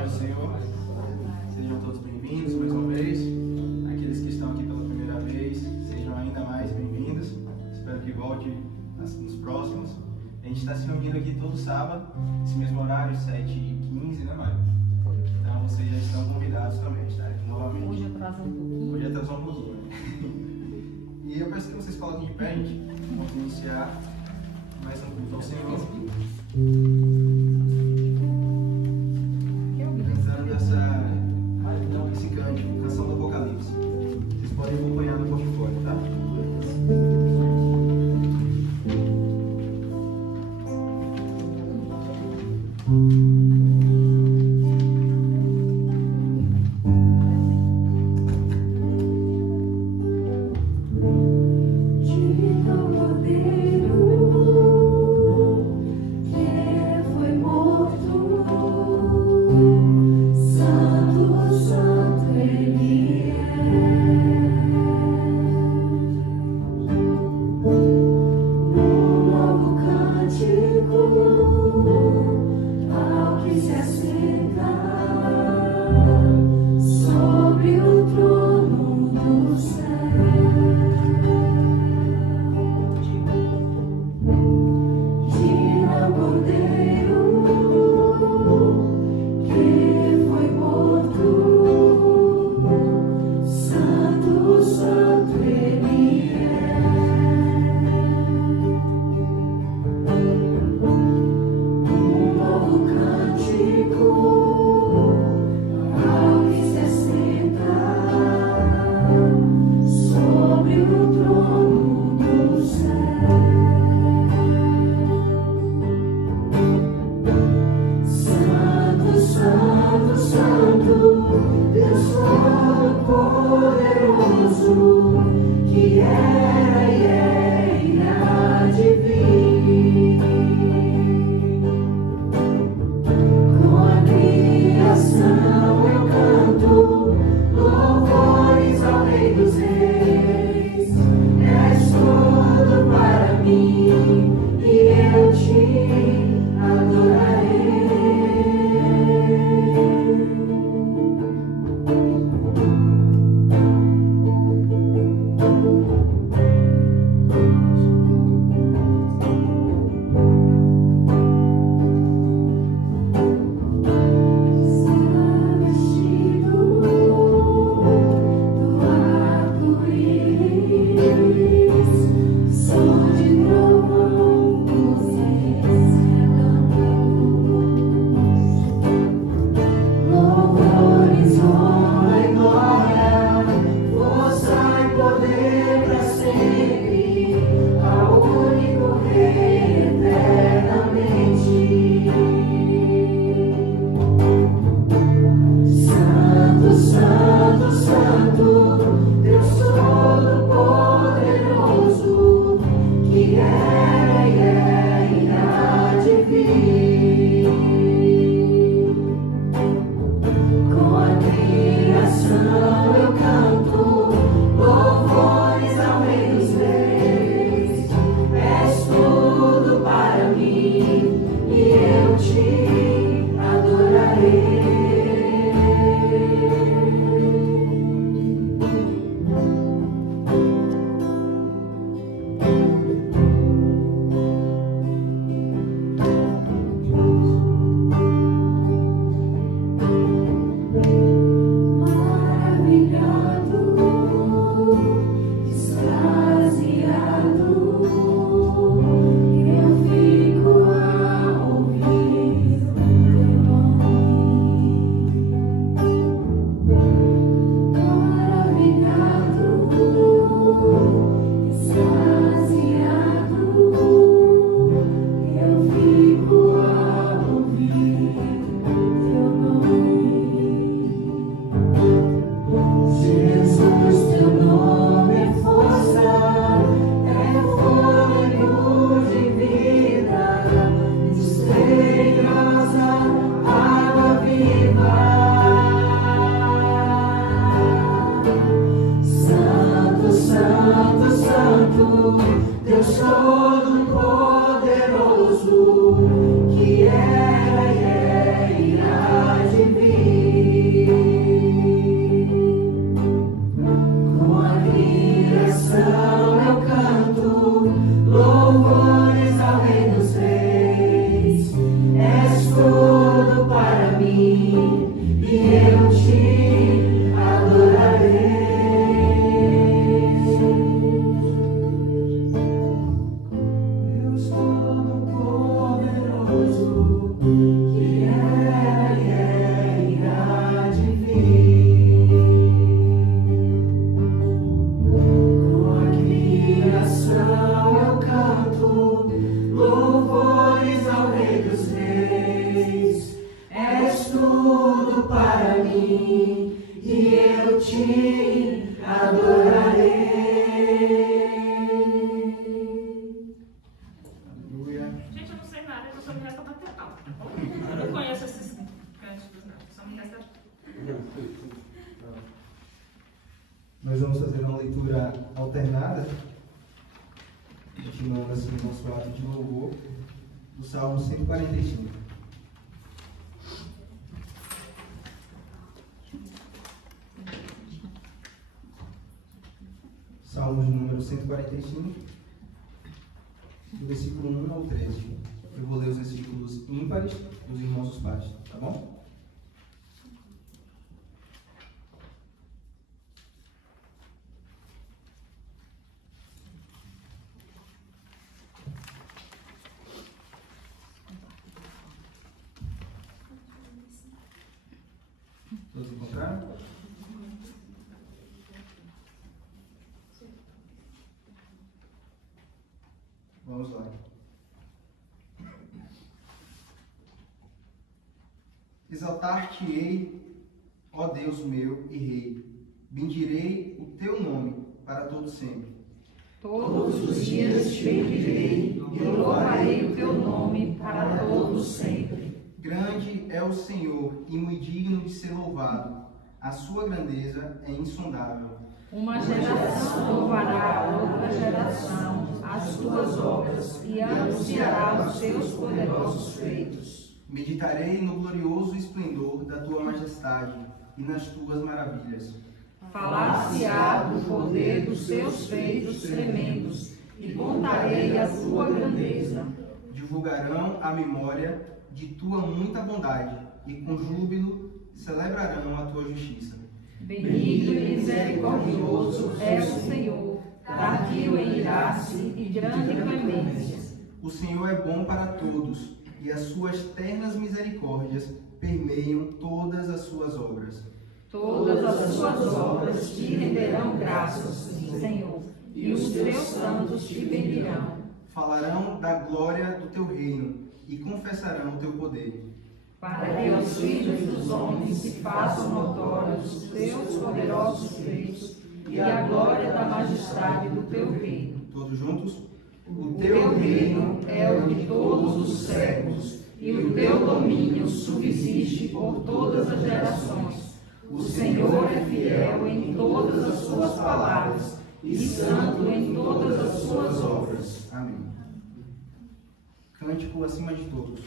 paz do Senhor. Sejam todos bem-vindos mais uma vez. Aqueles que estão aqui pela primeira vez, sejam ainda mais bem-vindos. Espero que volte nos próximos. A gente está se reunindo aqui todo sábado, esse mesmo horário, 7h15, né, Mário? Então vocês já estão convidados também, tá? Novamente. Hoje atrasou um pouquinho. Hoje atrasou um pouquinho, né? E eu peço que vocês coloquem de pé, gente. Vamos iniciar mais um culto ao Senhor. Cantando esse cântico, Canção do Apocalipse. Vocês podem acompanhar no portfólio, tá? Que era e é e há de vir. tudo para mim e eu te adorarei. Aleluia. Gente, eu não sei nada, eu só me resta bater palma, tá bom? Eu não conheço esses cânticos, não. Só me resta. Nós vamos fazer uma leitura alternada, continuando assim o nosso ato de louvor, do Salmo 145. Salmo de número 145, do versículo 1 ao 13. Eu vou ler os versículos ímpares dos irmãos dos pais, tá bom? Todos encontraram? Vamos lá. Exaltar-te-ei, ó Deus meu e Rei, bendirei o teu nome para todo sempre. Todos os dias te bendirei e louvarei o teu nome para todos sempre. Grande é o Senhor e muito digno de ser louvado. A sua grandeza é insondável. Uma geração louvará a outra geração as tuas obras e anunciará os teus poderosos feitos. Meditarei no glorioso esplendor da tua majestade e nas tuas maravilhas. Falar-se-á do poder dos teus feitos tremendos e contarei a tua grandeza. Divulgarão a memória de tua muita bondade e com júbilo celebrarão a tua justiça. Benigno e misericordioso é o Senhor, tardio em irar-se e grande em clemência. O Senhor é bom para todos e as suas ternas misericórdias permeiam todas as suas obras. Todas as suas obras te renderão graças, Senhor, e os teus santos te bendirão. Falarão da glória do teu reino e confessarão o teu poder. Para que os filhos dos homens se façam notórios os teus poderosos feitos e a glória da majestade do teu reino. Todos juntos? O teu reino é o de todos os séculos, e o teu domínio subsiste por todas as gerações. O Senhor é fiel em todas as suas palavras e santo em todas as suas obras. Amém. Cântico acima de todos.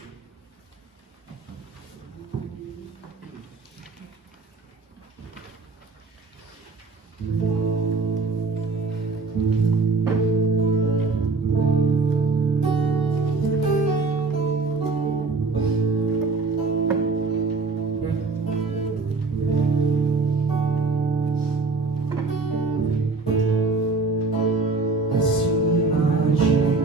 Acima de todos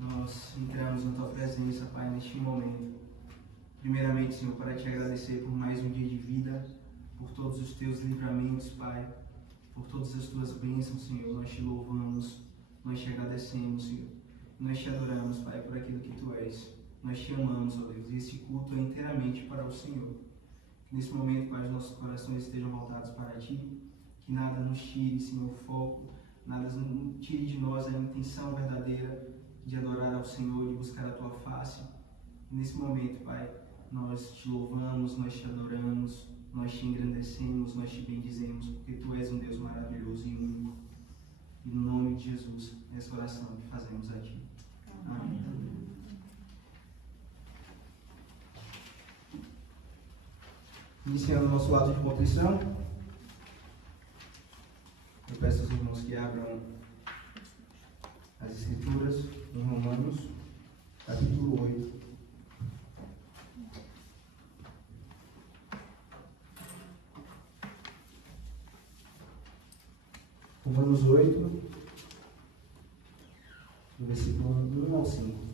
Nós entramos na Tua presença, Pai, neste momento. Primeiramente, Senhor, para Te agradecer por mais um dia de vida, por todos os Teus livramentos, Pai, por todas as Tuas bênçãos, Senhor. Nós Te louvamos, nós Te agradecemos, Senhor. Nós Te adoramos, Pai, por aquilo que Tu és. Nós Te amamos, ó Deus, e esse culto é inteiramente para o Senhor. Que nesse momento, Pai, os nossos corações estejam voltados para Ti, que nada nos tire, Senhor, o foco, nada tire de nós a intenção verdadeira de adorar ao Senhor, de buscar a Tua face. Nesse momento, Pai, nós Te louvamos, nós Te adoramos, nós Te engrandecemos, nós Te bendizemos, porque Tu és um Deus maravilhoso e único. E no nome de Jesus, essa oração que fazemos a Ti. Amém. Iniciando o nosso ato de contrição, eu peço aos irmãos que abram as Escrituras em Romanos, capítulo 8. Romanos 8, do versículo 1 ao 5.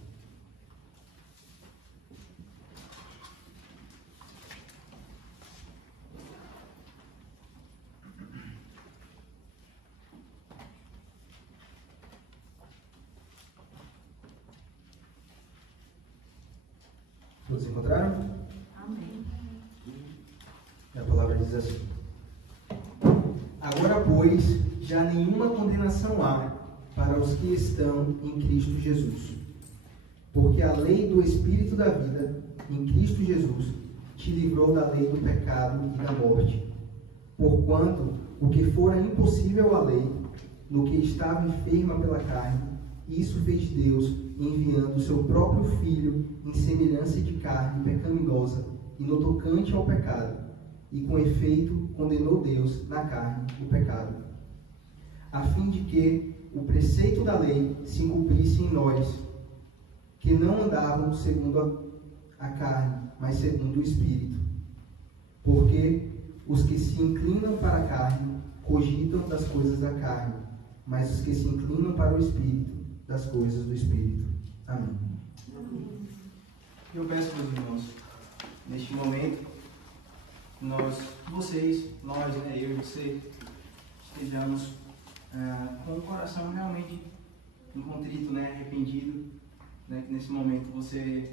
Todos encontraram? Amém. E a palavra diz assim: Agora, pois, já nenhuma condenação há para os que estão em Cristo Jesus. Porque a lei do Espírito da vida, em Cristo Jesus, te livrou da lei do pecado e da morte. Porquanto, o que fora impossível à lei, no que estava enferma pela carne, isso fez Deus, enviando o seu próprio Filho em semelhança de carne pecaminosa e no tocante ao pecado, e com efeito condenou Deus na carne o pecado, a fim de que o preceito da lei se cumprisse em nós, que não andavam segundo a carne, mas segundo o Espírito. Porque os que se inclinam para a carne cogitam das coisas da carne, mas os que se inclinam para o Espírito, das coisas do Espírito. Amém. Eu peço, meus irmãos, neste momento, vocês, eu e você, estejamos com o coração realmente contrito, arrependido, que nesse momento você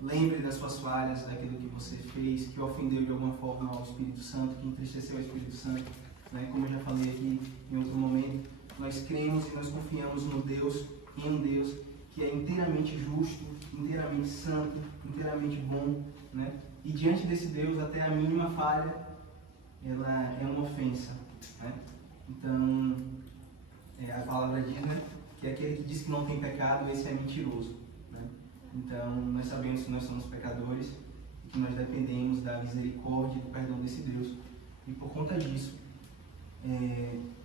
lembre das suas falhas, daquilo que você fez, que ofendeu de alguma forma ao Espírito Santo, que entristeceu o Espírito Santo. Como eu já falei aqui em outro momento, nós cremos e nós confiamos em um Deus que é inteiramente justo, inteiramente santo, inteiramente bom, E diante desse Deus, até a mínima falha, ela é uma ofensa, Então, a palavra diz, que aquele que diz que não tem pecado, esse é mentiroso, Então, nós sabemos que nós somos pecadores e que nós dependemos da misericórdia e do perdão desse Deus. E por conta disso,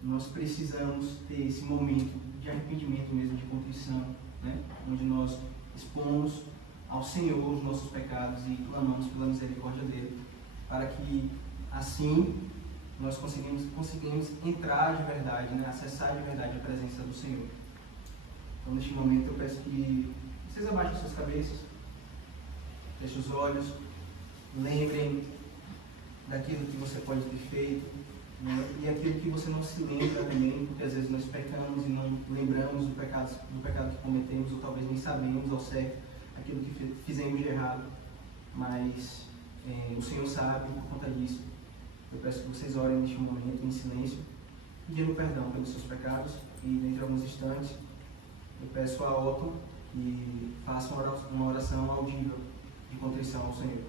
nós precisamos ter esse momento de arrependimento mesmo, de contrição, onde nós expomos ao Senhor os nossos pecados e clamamos pela misericórdia dele, para que assim nós conseguimos entrar de verdade, acessar de verdade a presença do Senhor. Então, neste momento, eu peço que vocês abaixem suas cabeças, fechem os olhos, lembrem daquilo que você pode ter feito, e aquilo que você não se lembra também, porque às vezes nós pecamos e não lembramos do pecado que cometemos, ou talvez nem sabemos ao certo aquilo que fizemos de errado, mas o Senhor sabe. Por conta disso, eu peço que vocês orem neste momento, em silêncio, pedindo perdão pelos seus pecados, e dentro de alguns instantes, eu peço a Otto que faça uma oração audível de contrição ao Senhor.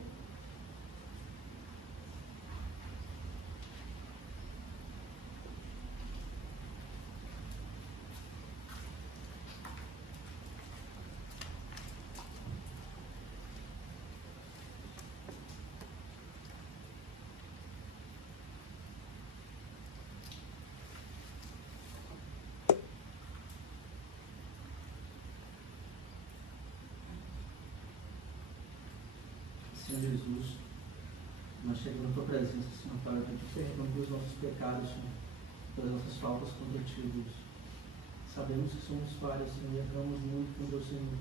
Senhor Jesus, nós chegamos na tua presença, Senhor, para te perdoar os nossos pecados, Senhor, pelas nossas faltas contra ti, Deus. Sabemos que somos falhos, Senhor, e erramos muito contra o Senhor,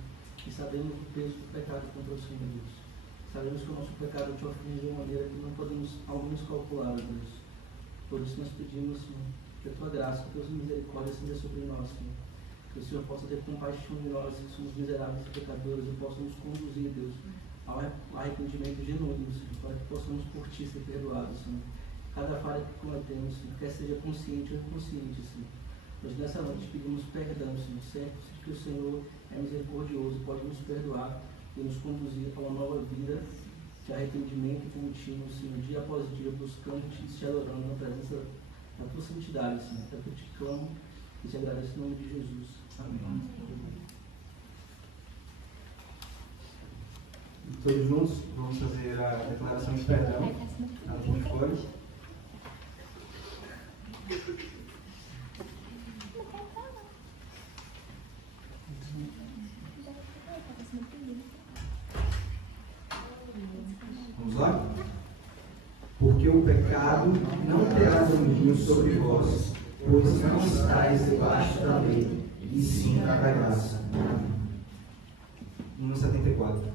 e sabemos o peso do pecado contra o Senhor, Deus. Sabemos que o nosso pecado te ofende de uma maneira que não podemos alguns calcular, Deus. Por isso nós pedimos, Senhor, que a tua graça, que a tua misericórdia seja sobre nós, Senhor. Que o Senhor possa ter compaixão de nós, que somos miseráveis e pecadores, e possa nos conduzir, Deus, ao arrependimento genuíno, Senhor, para que possamos por ti ser perdoados, Senhor. Cada falha que cometemos, Senhor, quer seja consciente ou inconsciente, Senhor. Nós nessa noite pedimos perdão, Senhor, certo que o Senhor é misericordioso, pode nos perdoar e nos conduzir a uma nova vida de arrependimento contínuo, Senhor, dia após dia, buscando-te e te adorando na presença da tua santidade, Senhor. Até que eu te clamo e te agradeço em nome de Jesus. Amém. Todos juntos vamos fazer a declaração de perdão. Alguns foram. Vamos lá? Porque o pecado não terá domínio sobre vós, pois não estáis debaixo da lei, e sim da graça. Hino 74.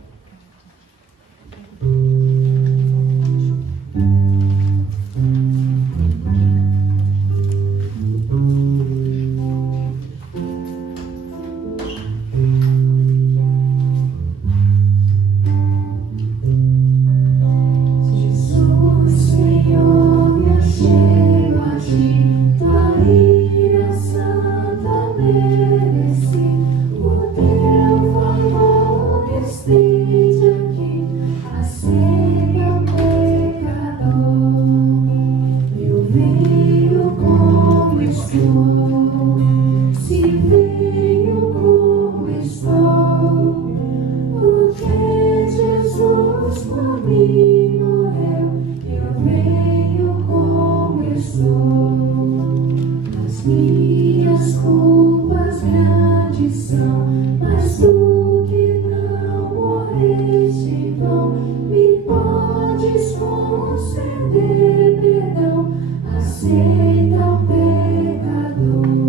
Aceita o pecador.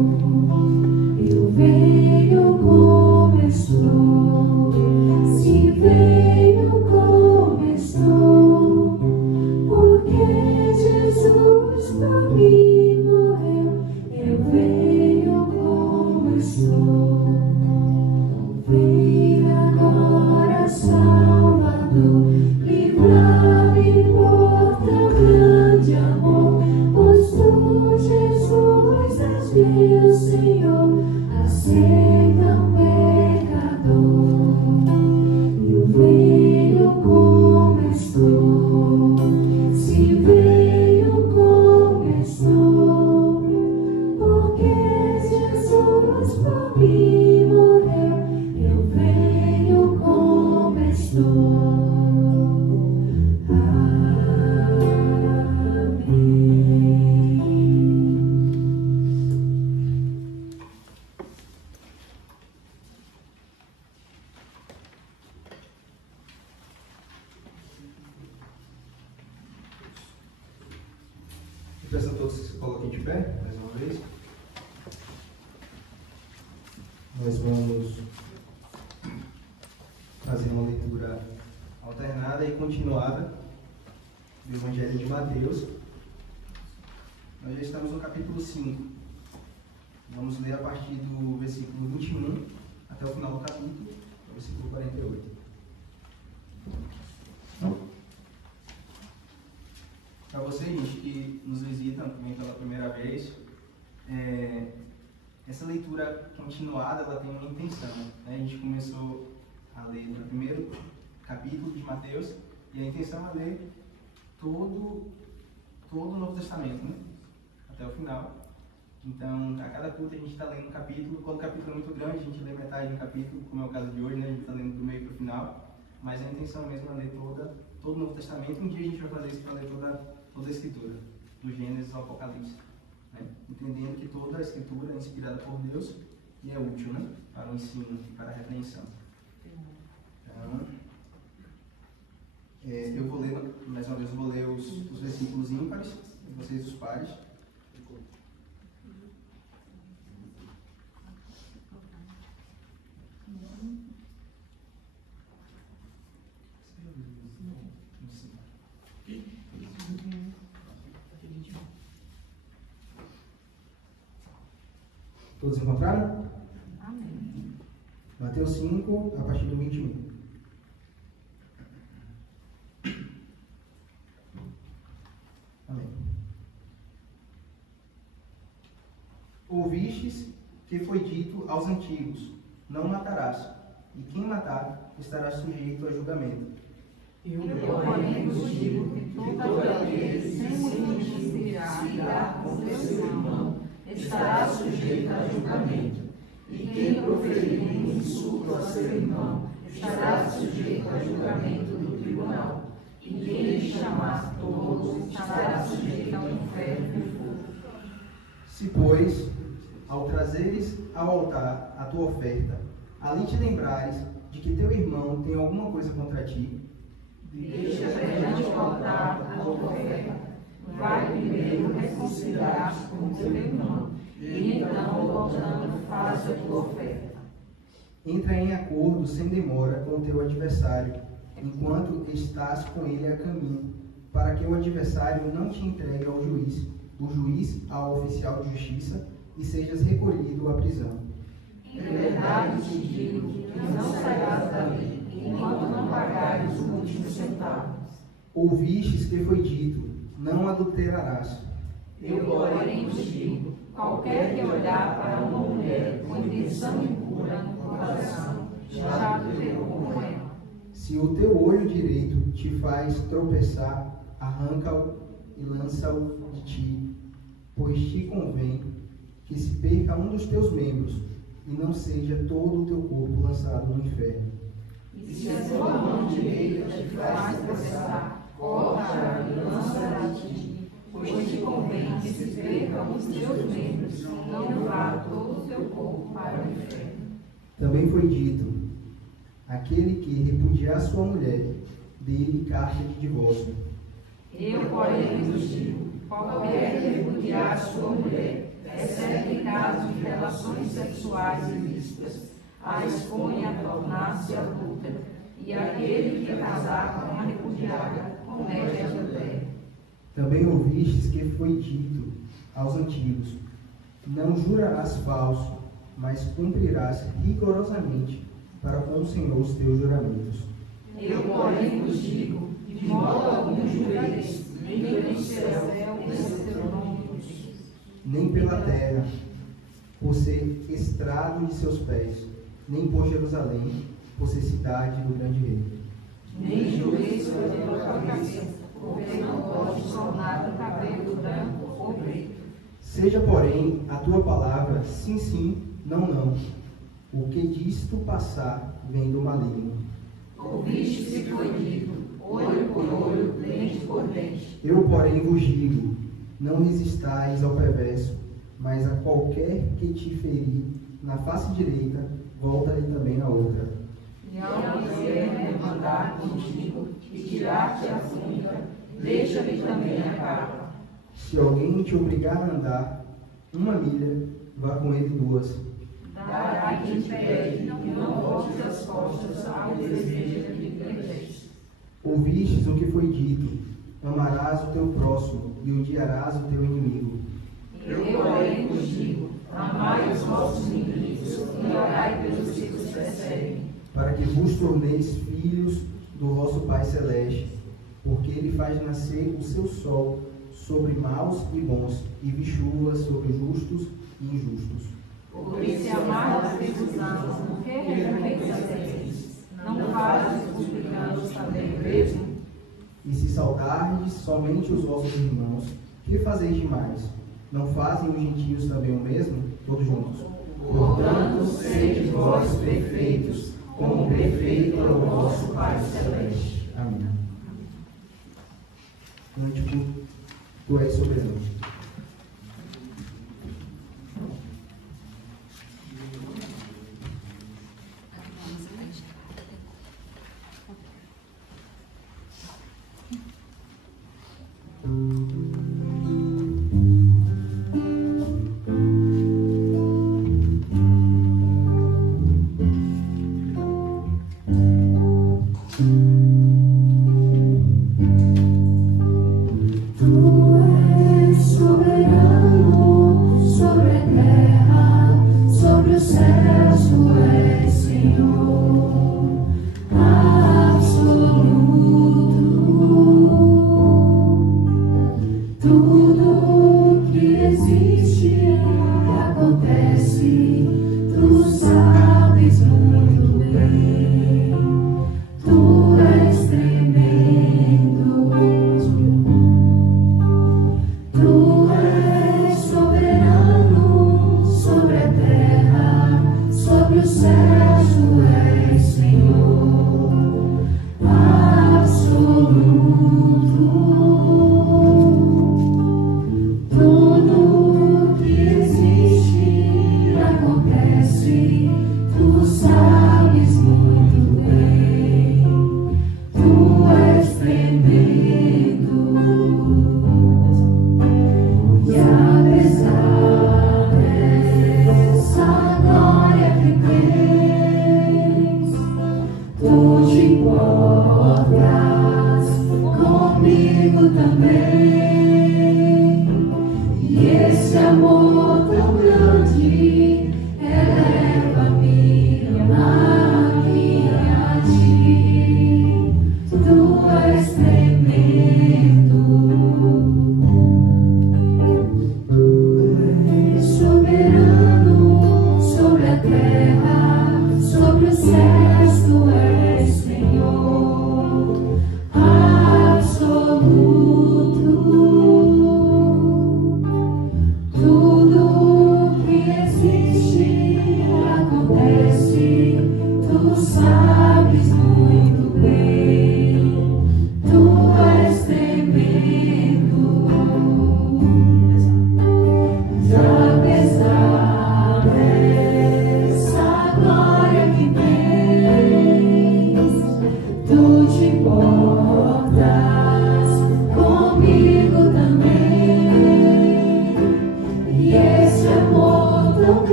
Peço a todos que se coloquem de pé, mais uma vez. Nós vamos fazer uma leitura alternada e continuada do Evangelho de Mateus. Nós já estamos no capítulo 5. Vamos ler a partir do versículo 21 até o final do capítulo, o versículo 48. Para vocês, gente, que nos visitam também pela primeira vez, essa leitura continuada, ela tem uma intenção, né? A gente começou a ler no primeiro capítulo de Mateus, e a intenção é ler todo o Novo Testamento, né? Até o final. Então, a cada culto a gente está lendo um capítulo. Quando o capítulo é muito grande, a gente lê metade do capítulo, como é o caso de hoje, né? A gente está lendo do meio para o final. Mas a intenção mesmo é ler todo o Novo Testamento. Um dia a gente vai fazer isso para ler toda a Escritura, do Gênesis ao Apocalipse. Né? Entendendo que toda a Escritura é inspirada por Deus e é útil, né? Para o ensino e para a repreensão. Então, eu vou ler, mais uma vez, eu vou ler os versículos ímpares, e vocês os pares. Todos encontraram? Amém. Mateus 5, a partir do 21. Amém. Ouvistes que foi dito aos antigos: não matarás, e quem matar estará sujeito a julgamento. Eu, porém, vos digo que todo aquele que sem irá contra seu irmão estará sujeito a julgamento, e quem proferir um insulto a seu irmão estará sujeito a julgamento do tribunal, e quem lhe chamar tolo estará sujeito ao inferno de fogo. Se, pois, ao trazeres ao altar a tua oferta, ali te lembrares de que teu irmão tem alguma coisa contra ti, deixa perante o altar a tua oferta. Vai primeiro reconciliar-se com teu irmão, e então, voltando, faz a tua oferta. entra em acordo sem demora com o teu adversário, enquanto estás com ele a caminho, para que o adversário não te entregue ao juiz, o juiz ao oficial de justiça, e sejas recolhido à prisão. Em verdade te digo que não sairás dali, enquanto não pagares o último centavo. Ouvistes que foi dito: não adulterarás. Eu, porém, vos digo: qualquer que olhar para uma mulher com intenção impura no coração, já adulterou com ela. Se o teu olho direito te faz tropeçar, arranca-o e lança-o de ti, pois te convém que se perca um dos teus membros, e não seja todo o teu corpo lançado no inferno. E se a tua mão direita te faz tropeçar, corta-a e lança-a de ti, pois te convém que se perca um dos teus membros, e não vá todo o teu corpo para o inferno. Também foi dito: aquele que repudiar sua mulher, dê-lhe carta de divórcio. Eu, porém, vos digo: qualquer que repudiar sua mulher, exceto em caso de relações sexuais ilícitas, a expõe a tornar-se adúltera, e aquele que casar com a repudiada comete adultério. Também ouvistes que foi dito aos antigos: não jurarás falso, mas cumprirás rigorosamente para com o Senhor os teus juramentos. Eu, porém, vos digo: de modo algum jureis, nem pelo céu, nem pelo nome de Deus, Nem pela terra, por ser estrado de seus pés, nem por Jerusalém, por ser cidade do grande rei. nem jureis sobre a tua cabeça, porque não podes tornar o cabelo branco ou preto. Seja, porém, a tua palavra sim, sim, não, não. O que disto passar vem do maligno. Ouviste se foi dito: olho por olho, dente por dente. Eu, porém, vos digo: não resistais ao perverso, mas a qualquer que te ferir na face direita, volta-lhe também na outra. E ao quiser mandar contigo e tirar-te a túnica, deixa-lhe também a capa. Se alguém te obrigar a andar 1 milha, vá com ele 2. Dá a quem te pede, e não voltes as costas ao desejo que desejas. Ouvistes o que foi dito: amarás o teu próximo e odiarás o teu inimigo. Eu, porém, vos digo: amai os vossos inimigos e orai pelos que vos perseguem. Para que vos torneis filhos do vosso Pai Celeste, porque Ele faz nascer o seu sol sobre maus e bons, e vi chuva sobre justos e injustos. Porque se amardes os anos, que recompensa tereis? Não fazes os publicanos também o mesmo? E se saudardes somente os vossos irmãos, que fazeis demais? Não fazem os gentios também o mesmo? Todos juntos. Portanto, sede vós perfeitos, como perfeito é o vosso Pai Celeste. Amém. Cântico, tu és soberano.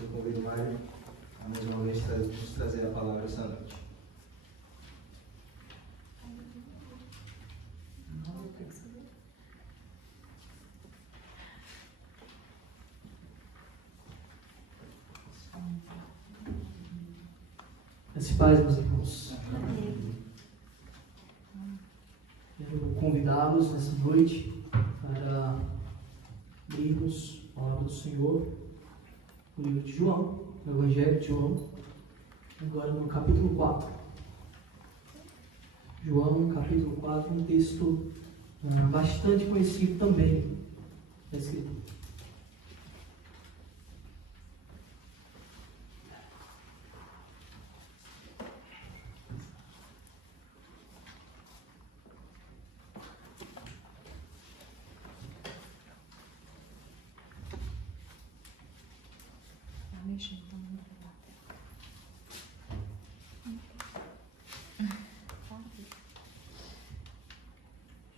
Eu convido o Mário a mais uma vez nos trazer a palavra essa noite. As paz, meus irmãos. Quero convidá-los nessa noite para lermos a palavra do Senhor no livro de João, no Evangelho de João, agora no capítulo 4. João, capítulo 4, um texto bastante conhecido também. Está escrito: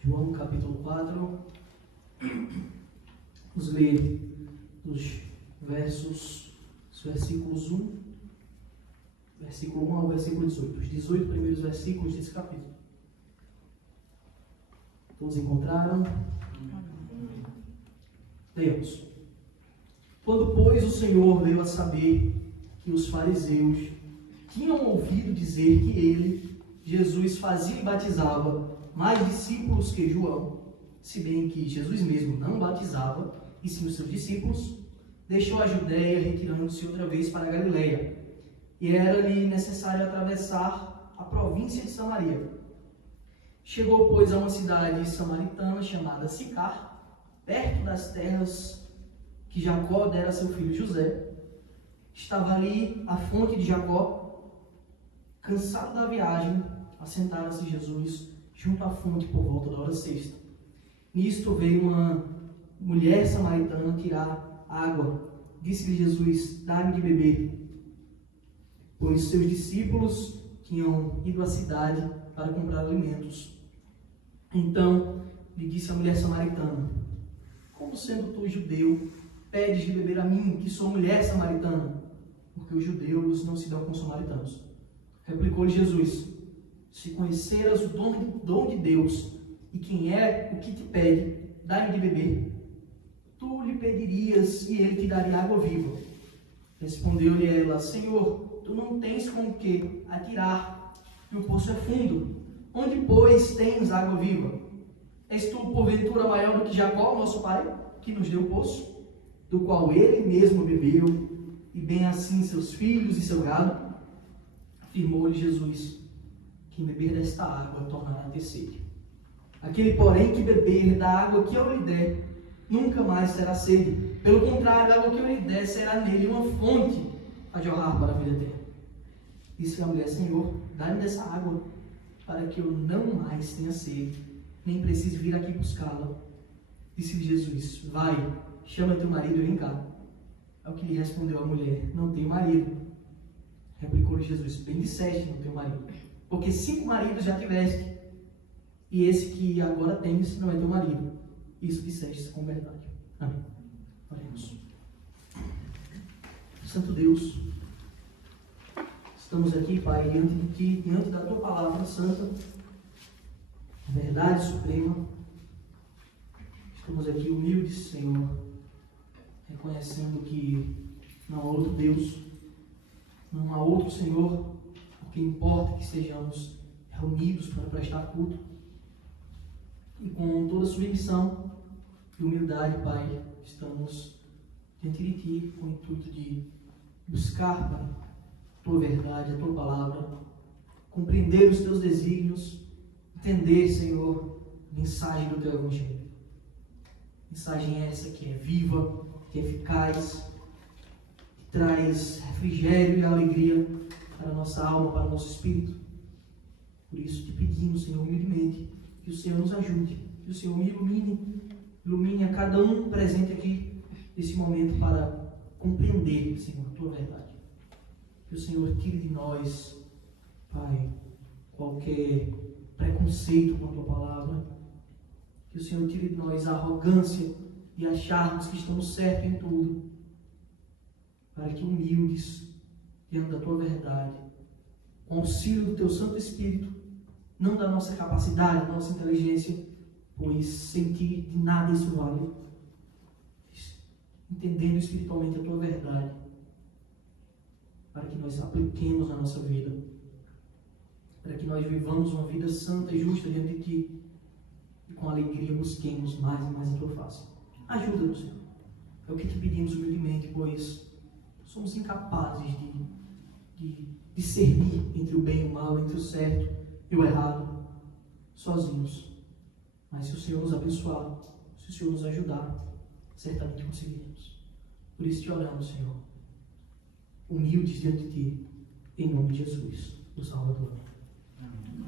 João capítulo 4, vamos ler os versículos 1, versículo 1 ao versículo 18, os 18 primeiros versículos desse capítulo. Todos encontraram? Leamos. Quando, pois, o Senhor veio a saber que os fariseus tinham ouvido dizer que ele, Jesus, fazia e batizava mais discípulos que João, se bem que Jesus mesmo não batizava, e sim os seus discípulos, deixou a Judéia, retirando-se outra vez para a Galileia, e era-lhe necessário atravessar a província de Samaria. Chegou, pois, a uma cidade samaritana chamada Sicar, perto das terras que Jacó dera a seu filho José. Estava ali a fonte de Jacó. Cansado da viagem, assentara-se Jesus junto à fonte por volta da hora sexta. Nisto veio uma mulher samaritana tirar água. Disse-lhe Jesus: dá-me de beber. Pois seus discípulos tinham ido à cidade para comprar alimentos. Então lhe disse a mulher samaritana: como sendo tu judeu, pedes de beber a mim, que sou mulher samaritana? Porque os judeus não se dão com os samaritanos. Replicou-lhe Jesus: se conheceras o dom de Deus, e quem é o que te pede, dá-lhe de beber, tu lhe pedirias, e ele te daria água viva. Respondeu-lhe ela: Senhor, tu não tens com o que atirar, e o poço é fundo. Onde, pois, tens água viva? És tu, porventura, maior do que Jacó, nosso pai, que nos deu o poço, do qual ele mesmo bebeu, e bem assim seus filhos e seu gado? Afirmou-lhe Jesus: quem beber desta água tornará a ter sede. Aquele, porém, que beber da água que eu lhe der, nunca mais terá sede. Pelo contrário, a água que eu lhe der será nele uma fonte a jorrar para a vida eterna. Disse a mulher: Senhor, dá-me dessa água, para que eu não mais tenha sede, nem precise vir aqui buscá-la. Disse-lhe Jesus: vai, chama teu marido e vem cá. Ao que lhe respondeu a mulher: não tenho marido. Replicou-lhe Jesus: bem disseste, não tenho marido, porque 5 maridos já tiveste, e esse que agora tens não é teu marido. Isso disseste com verdade. Amém. Oremos. Santo Deus, estamos aqui, Pai, diante de Ti, diante da Tua palavra santa, verdade suprema. Estamos aqui humildes, Senhor, reconhecendo que não há outro Deus, não há outro Senhor, porque importa que estejamos reunidos para prestar culto. E com toda submissão e humildade, Pai, estamos diante de Ti com o intuito de buscar, Pai, a Tua verdade, a Tua palavra, compreender os Teus desígnios, entender, Senhor, a mensagem do Teu Evangelho. Mensagem essa que é viva, que é eficaz, que traz refrigério e alegria para a nossa alma, para o nosso espírito. Por isso te pedimos, Senhor, humildemente, que o Senhor nos ajude, que o Senhor me ilumine a cada um presente aqui nesse momento para compreender, Senhor, a Tua verdade. Que o Senhor tire de nós, Pai, qualquer preconceito com a Tua palavra. Que o Senhor tire de nós a arrogância de acharmos que estamos certos em tudo, para que humildes diante da Tua verdade, com auxílio do Teu Santo Espírito, não da nossa capacidade, da nossa inteligência, pois sem Ti de nada isso vale, entendendo espiritualmente a Tua verdade, para que nós apliquemos na nossa vida, para que nós vivamos uma vida santa e justa diante de Ti, e com alegria busquemos mais e mais a Tua face. Ajuda-nos, Senhor. É o que Te pedimos humildemente, pois somos incapazes de discernir entre o bem e o mal, entre o certo e o errado, sozinhos. Mas se o Senhor nos abençoar, se o Senhor nos ajudar, certamente conseguiremos. Por isso te oramos, Senhor, humildes diante de Ti, em nome de Jesus, o Salvador. Amém.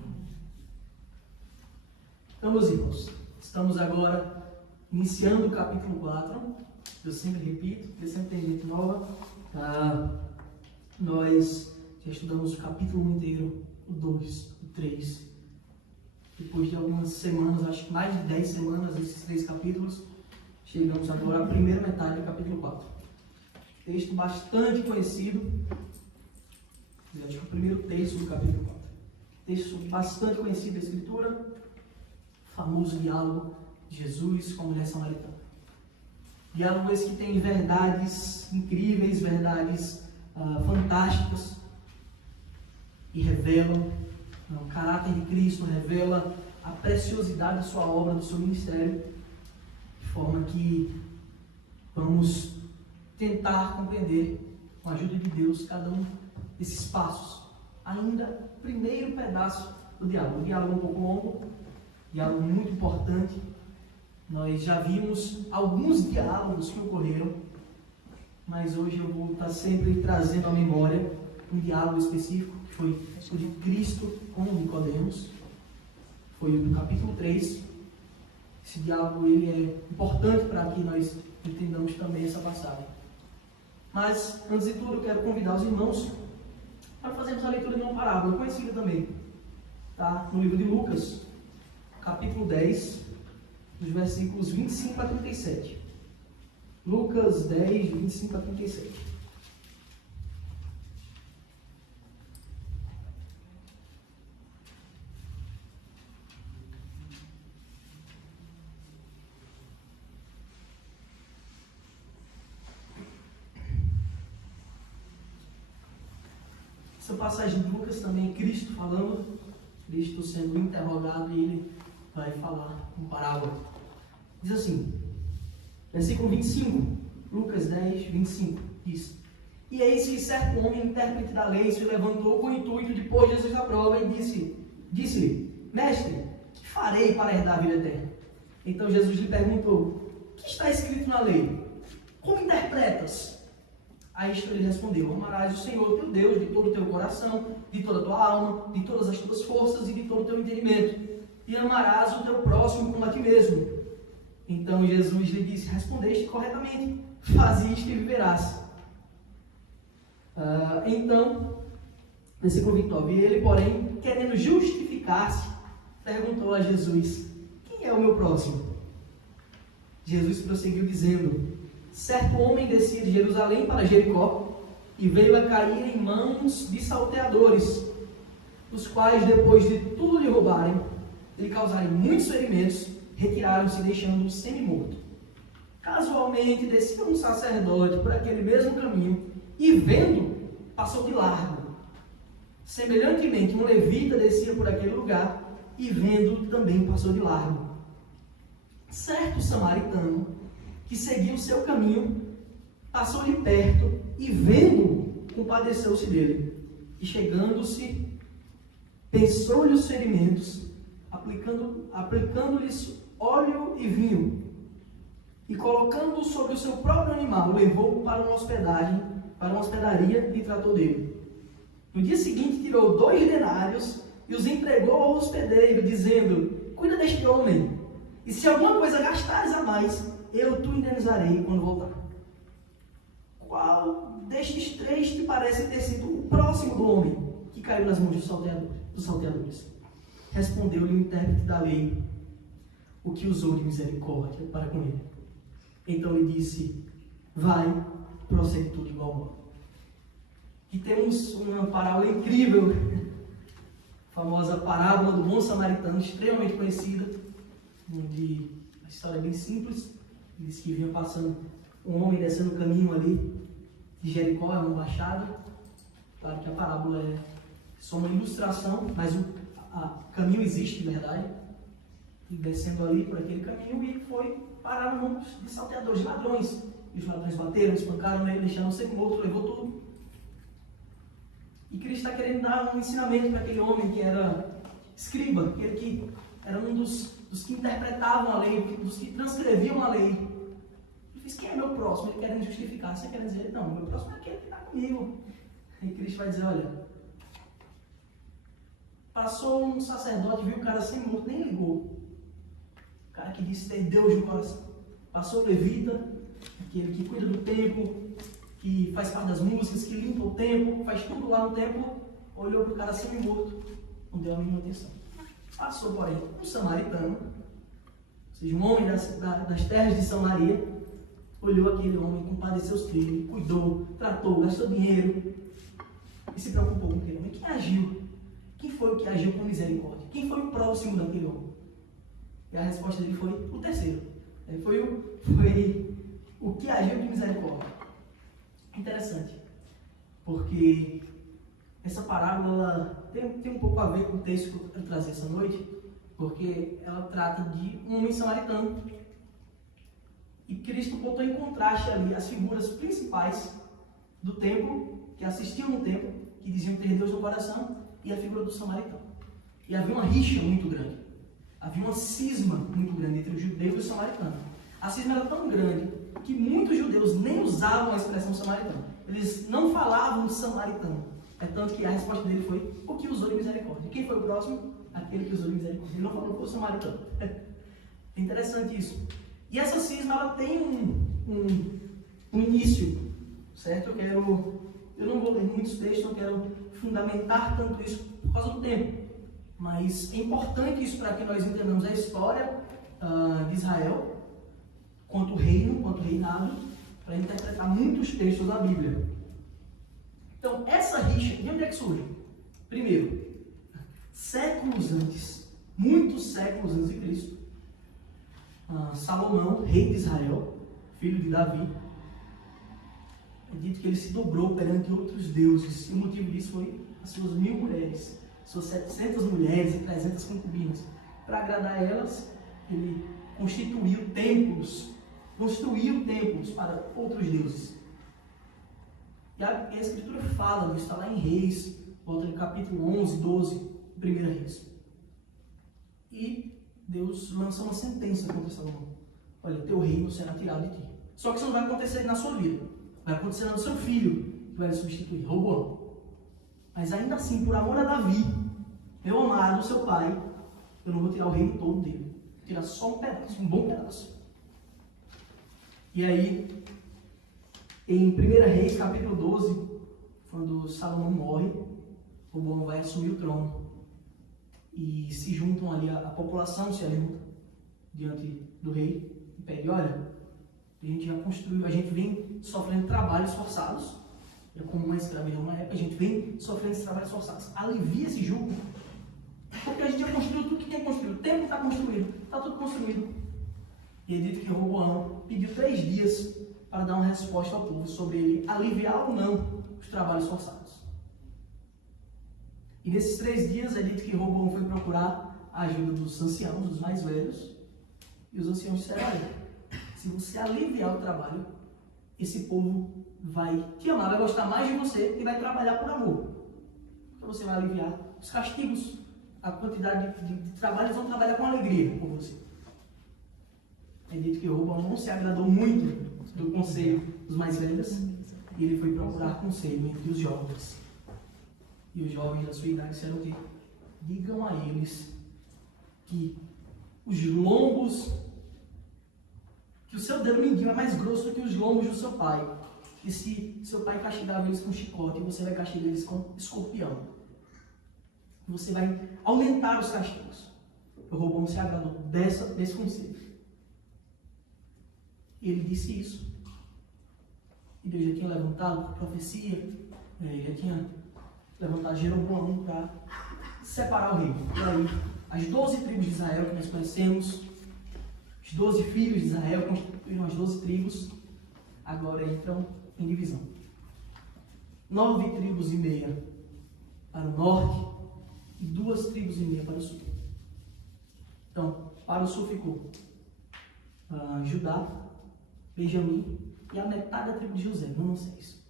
Então, meus irmãos, estamos agora iniciando o capítulo 4. Eu sempre repito, porque sempre tem gente nova. Nós já estudamos o capítulo 1 inteiro, o 2, o 3. Depois de algumas semanas, acho que mais de 10 semanas, esses 3 capítulos, chegamos agora à primeira metade do capítulo 4. Texto bastante conhecido, acho que o primeiro texto do capítulo 4. Texto bastante conhecido da Escritura, famoso diálogo de Jesus com a mulher samaritana. Diálogo esse que tem verdades incríveis, verdades fantásticas, e revelam o caráter de Cristo, revela a preciosidade da sua obra, do seu ministério, de forma que vamos tentar compreender, com a ajuda de Deus, cada um desses passos. Ainda, primeiro pedaço do diálogo. O diálogo é um pouco longo, diálogo muito importante. Nós já vimos alguns diálogos que ocorreram, mas hoje eu vou estar sempre trazendo à memória um diálogo específico, que foi o de Cristo com Nicodemos. Foi o do capítulo 3. Esse diálogo ele é importante para que nós entendamos também essa passagem. Mas, antes de tudo, eu quero convidar os irmãos para fazermos a leitura de uma parábola conhecida também. Tá? No livro de Lucas, capítulo 10, dos versículos 25 a 37. Lucas 10, 25 a 37. Essa passagem de Lucas também é Cristo falando, Cristo sendo interrogado, e ele vai falar em parábola. Diz assim, versículo 25, Lucas 10, 25, diz: E eis que certo homem, intérprete da lei, se levantou com o intuito de pôr Jesus à prova e disse-lhe: Mestre, que farei para herdar a vida eterna? Então Jesus lhe perguntou: Que está escrito na lei? Como interpretas? A isto ele respondeu: Amarás o Senhor teu Deus de todo o teu coração, de toda a tua alma, de todas as tuas forças e de todo o teu entendimento, e amarás o teu próximo como a ti mesmo. Então Jesus lhe disse: Respondeste corretamente, faz isto e viverás. Então, versículo 29, ele, porém, querendo justificar-se, perguntou a Jesus: Quem é o meu próximo? Jesus prosseguiu dizendo: Certo homem descia de Jerusalém para Jericó e veio a cair em mãos de salteadores, os quais, depois de tudo lhe roubarem, lhe causarem muitos ferimentos, retiraram-se, deixando-o semi-morto. Casualmente descia um sacerdote por aquele mesmo caminho e, vendo, passou de largo. Semelhantemente, um levita descia por aquele lugar e, vendo, também passou de largo. Certo samaritano, que seguiu o seu caminho, passou-lhe perto e, vendo, compadeceu-se dele. E, chegando-se, pensou-lhe os ferimentos, aplicando-lhes óleo e vinho, e colocando-o sobre o seu próprio animal, levou-o para uma hospedaria e tratou dele. No dia seguinte, tirou 2 denários e os entregou ao hospedeiro, dizendo: Cuida deste homem, e se alguma coisa gastares a mais, eu te indenizarei quando voltar. Qual destes 3 te parece ter sido o próximo do homem que caiu nas mãos dos salteadores? Respondeu-lhe o intérprete da lei, o que usou de misericórdia para com ele. Então lhe disse: Vai, prossegue tudo igual modo. E temos uma parábola incrível, a famosa parábola do bom samaritano, extremamente conhecida, onde a história é bem simples. Diz que vinha passando um homem descendo o caminho ali de Jericó, é uma baixada. Claro que a parábola é só uma ilustração, mas o caminho existe de verdade. E descendo ali por aquele caminho, e foi parar no mão de salteadores, de ladrões. E os ladrões bateram, espancaram ele, deixaram ser morto, levou tudo. E Cristo está querendo dar um ensinamento para aquele homem que era escriba, aquele que era um dos que interpretavam a lei, dos que transcreviam a lei. Ele disse: Quem é meu próximo? Ele querendo justificar. Você quer dizer: Não, meu próximo é aquele que está comigo. E Cristo vai dizer: Olha, passou um sacerdote, viu o cara sem morto, nem ligou. O cara que disse ter Deus no coração. Passou o levita, aquele que cuida do templo, que faz parte das músicas, que limpa o templo, faz tudo lá no templo, olhou para o cara semi-morto, não deu a mínima atenção. Passou, porém, um samaritano, ou seja, um homem das terras de Samaria, olhou aquele homem, compadeceu os crimes, cuidou, tratou, gastou dinheiro e se preocupou com aquele homem. Quem agiu? Quem foi o que agiu com misericórdia? Quem foi o próximo daquele homem? E a resposta dele foi o terceiro. Foi o que agiu com misericórdia. Interessante, porque essa parábola tem um pouco a ver com o texto que eu quero trazer essa noite, porque ela trata de um homem samaritano. E Cristo botou em contraste ali as figuras principais do templo, que assistiam no templo, que diziam ter Deus no coração, e a figura do samaritano. E havia uma rixa muito grande. Havia uma cisma muito grande entre os judeus e os samaritanos. A cisma era tão grande que muitos judeus nem usavam a expressão samaritano. Eles não falavam samaritano. É tanto que a resposta dele foi o que usou de misericórdia. Quem foi o próximo? Aquele que usou de misericórdia. Ele não falou que foi o samaritano. É interessante isso. E essa cisma ela tem um início, certo? Eu não vou ler muitos textos, não quero fundamentar tanto isso por causa do tempo. Mas é importante isso para que nós entendamos a história de Israel, quanto reino, quanto reinado, para interpretar muitos textos da Bíblia. Então, essa rixa, de onde é que surge? Primeiro, séculos antes, muitos séculos antes de Cristo, Salomão, rei de Israel, filho de Davi, é dito que ele se dobrou perante outros deuses, e o motivo disso foi as suas 1000 mulheres, suas 700 mulheres e 300 concubinas. Para agradar a elas, ele construiu templos para outros deuses. E a Escritura fala disso, está lá em Reis, volta no capítulo 11, 12, 1 Reis. E Deus lança uma sentença contra Salomão. Olha, teu reino será tirado de ti. Só que isso não vai acontecer na sua vida. Vai acontecer no seu filho, que vai lhe substituir, Roboão. Mas ainda assim, por amor a Davi, meu amado, seu pai, eu não vou tirar o reino todo dele. Vou tirar só um pedaço, um bom pedaço. E aí, em 1 Reis, capítulo 12, quando Salomão morre, Roboão vai assumir o trono. E se juntam ali, a população se ajunta diante do rei e pede, olha, a gente já construiu, a gente vem sofrendo trabalhos forçados, é como uma escravidão na época, a gente vem sofrendo esses trabalhos forçados, alivia esse jugo, porque a gente já construiu tudo que tem construído, o templo está construído, está tudo construído. E é dito que Roboão pediu 3 dias para dar uma resposta ao povo sobre ele aliviar ou não os trabalhos forçados. E nesses 3 dias é dito que Roboão foi procurar a ajuda dos anciãos, dos mais velhos, e os anciãos disseram, olha, se você aliviar o trabalho, esse povo vai te amar, vai gostar mais de você e vai trabalhar por amor. Então você vai aliviar os castigos, a quantidade de trabalho, eles vão trabalhar com alegria por você. É dito que Roboão não se agradou muito do conselho dos mais velhos, e ele foi procurar conselho entre os jovens. E os jovens da sua idade disseram que digam a eles que os lombos, que o seu dedo mindinho é mais grosso do que os lombos do seu pai. E se seu pai castigava eles com chicote, você vai castigar eles com escorpião. Você vai aumentar os castigos. O Roboão se agradou desse conselho. Ele disse isso. E Deus já tinha levantado a profecia, já tinha levantado Jeroboão para separar o reino. E aí, as 12 tribos de Israel que nós conhecemos, os 12 filhos de Israel constituíram as 12 tribos, agora entram em divisão. 9 tribos e meia para o norte e 2 tribos e meia para o sul. Então, para o sul ficou Judá, Benjamim e a metade da tribo de José, Manassés.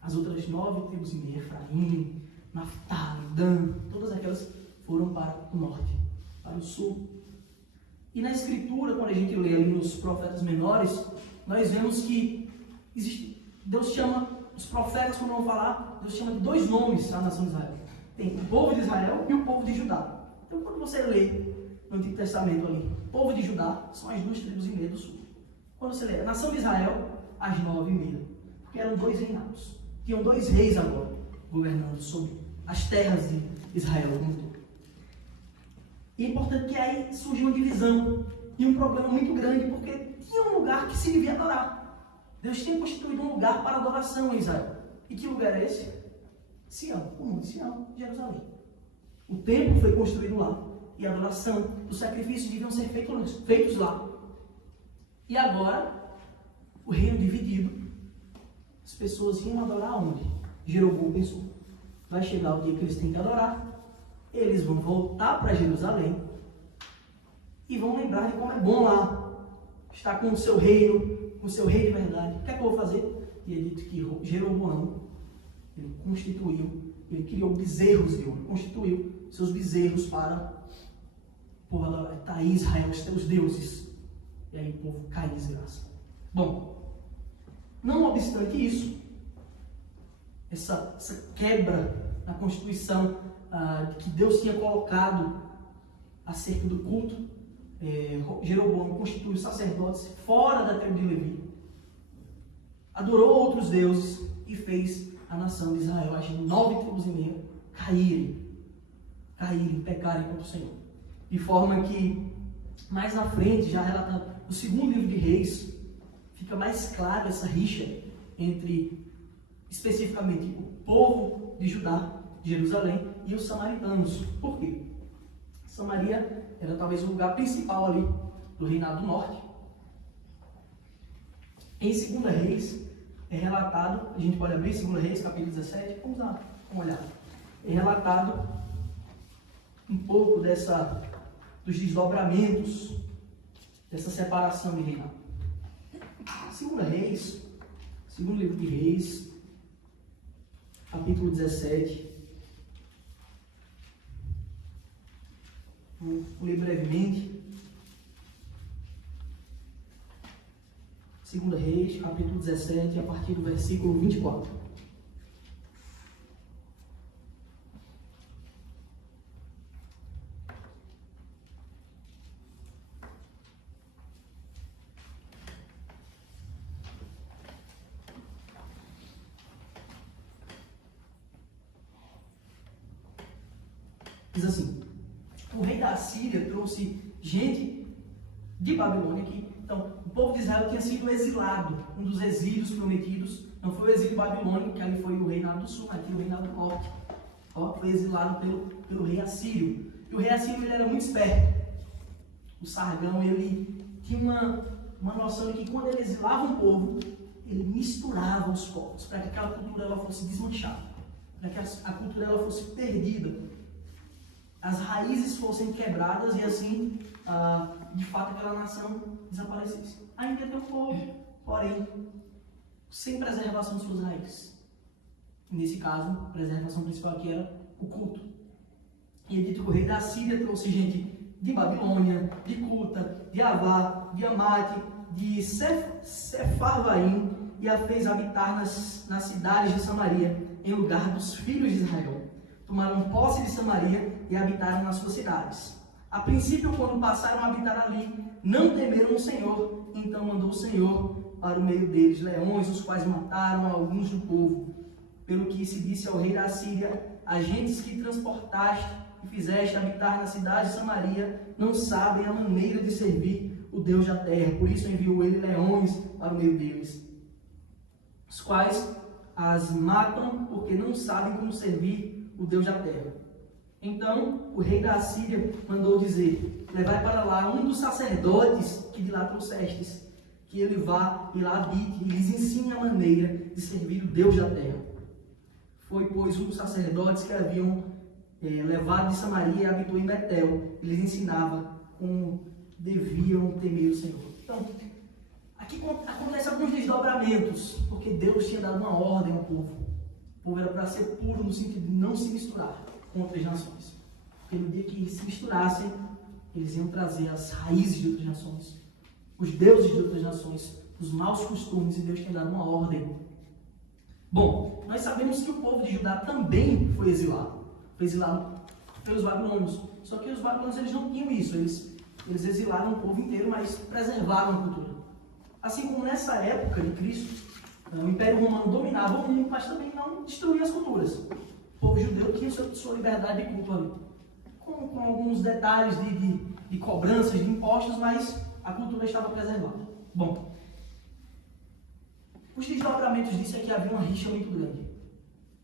As outras 9 tribos e meia, Efraim, Naftali, Dan, todas aquelas foram para o norte, para o sul. E na Escritura, quando a gente lê ali nos profetas menores, nós vemos que Deus chama os profetas, quando vão falar, Deus chama de 2 nomes a nação de Israel. Tem o povo de Israel e o povo de Judá. Então, quando você lê no Antigo Testamento ali, o povo de Judá são as 2 tribos e meia do sul. Quando você lê a nação de Israel, as 9 e meia. Porque eram 2 reinados. Tinham 2 reis agora, governando sobre as terras de Israel como todo. E é importante que aí surgiu uma divisão e um problema muito grande, porque tinha um lugar que se devia adorar. Deus tinha constituído um lugar para adoração em Israel. E que lugar é esse? Sião, o Monte Sião, Jerusalém. O templo foi construído lá. E a adoração, os sacrifícios deviam ser feitos lá. E agora, o reino dividido, as pessoas iam adorar onde? Jeroboão pensou: vai chegar o dia que eles têm que adorar, eles vão voltar para Jerusalém e vão lembrar de como é bom lá, estar com o seu reino, com o seu rei de verdade. O que é que eu vou fazer? E é dito que Jeroboão, ele criou bezerros de ouro, constituiu seus bezerros para o povo adorar. Está aí Israel, os teus deuses. E aí o povo cai em desgraça. Bom, não obstante isso, essa quebra na Constituição que Deus tinha colocado acerca do culto, Jeroboão constituiu sacerdotes fora da tribo de Levi, adorou outros deuses e fez a nação de Israel, as 9 tribos e meia, caírem, pecarem contra o Senhor. De forma que, mais na frente, já relatado no 2º livro de Reis, fica mais claro essa rixa entre, especificamente, o povo de Judá, de Jerusalém, e os samaritanos. Por quê? Samaria era talvez o lugar principal ali do reinado do norte. Em 2 Reis é relatado, a gente pode abrir 2 Reis, capítulo 17, vamos dar uma olhada. É relatado um pouco dos desdobramentos dessa separação de reinado. 2 Reis, 2º livro de Reis, capítulo 17. Vou ler brevemente. 2 Reis, capítulo 17, a partir do versículo 24. Diz assim: o rei da Síria trouxe gente de Babilônia aqui. Então, o povo de Israel tinha sido exilado, um dos exílios prometidos. Não foi o exílio babilônico, que ali foi o reinado do sul, aqui o reinado do norte. Foi exilado pelo rei assírio. E o rei assírio ele era muito esperto. O Sargão, ele tinha uma noção de que quando ele exilava um povo, ele misturava os povos, para que aquela cultura ela fosse desmanchada, para que a cultura ela fosse perdida, as raízes fossem quebradas e assim, de fato, aquela nação desaparecesse. Ainda tem um povo, porém, sem preservação de suas raízes. Nesse caso, a preservação principal aqui era o culto. E é dito que o rei da Síria trouxe gente de Babilônia, de Cuta, de Avá, de Amate, de Sefarvaim, e a fez habitar nas cidades de Samaria, em lugar dos filhos de Israel. Tomaram posse de Samaria e habitaram nas suas cidades. A princípio, quando passaram a habitar ali, não temeram o Senhor. Então mandou o Senhor para o meio deles leões, os quais mataram alguns do povo. Pelo que se disse ao rei da Síria: as gentes que transportaste e fizeste habitar na cidade de Samaria não sabem a maneira de servir o Deus da terra. Por isso enviou ele leões para o meio deles, os quais as matam porque não sabem como servir o Deus da terra. Então o rei da Síria mandou dizer: levai para lá um dos sacerdotes que de lá trouxestes, que ele vá e lá habite e lhes ensine a maneira de servir o Deus da terra. Foi, pois, um dos sacerdotes que haviam levado de Samaria e habitou em Betel, e lhes ensinava como deviam temer o Senhor. Então, aqui acontece alguns desdobramentos, porque Deus tinha dado uma ordem ao povo. O povo era para ser puro no sentido de não se misturar com outras nações. Porque no dia que se misturassem, eles iam trazer as raízes de outras nações, os deuses de outras nações, os maus costumes, e Deus tinha dado uma ordem. Bom, nós sabemos que o povo de Judá também foi exilado pelos babilônios. Só que os babilônios eles não tinham isso, eles exilaram o povo inteiro, mas preservaram a cultura. Assim como nessa época de Cristo, O Império Romano dominava o mundo, mas também não destruía as culturas. O povo judeu tinha sua liberdade de culto ali, com alguns detalhes de cobranças, de impostos, mas a cultura estava preservada. Bom, os desdobramentos disso é que havia uma rixa muito grande,